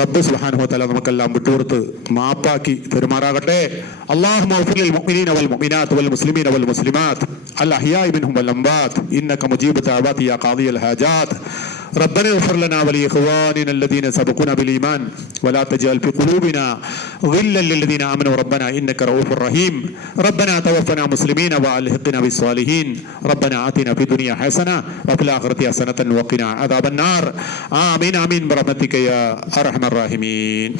റബ്ബ് സുബ്ഹാനഹു വ തആല നമുക്കെല്ലാം വിട്ടുകൊടുത്ത് മാപ്പാക്കി പെരുമാറാകട്ടെ. അല്ലാഹുമ്മ ഗ്ഫിർ ലിൽ മുഅ്മിനീന വൽ മുഅ്മിനാത്ത് വൽ മുസ്ലിമീന വൽ മുസ്ലിമാത്ത് അൽ അഹ്യാഇ മിൻഹും വൽ അംവാത്ത് ഇന്നക മുജീബു ദഅവാതി യാ ഖാദിയൽ ഹാജാത്ത്. ربنا اغفر لنا ولإخواننا الذين سبقونا بالإيمان ولا تجعل في قلوبنا غلا للذين آمنوا ربنا إنك رؤوف رحيم. ربنا توفنا مسلمين وألحقنا بالصالحين. ربنا آتنا في الدنيا حسنة وفي الآخرة حسنة وقنا عذاب النار. آمين آمين برحمتك يا أرحم الراحمين.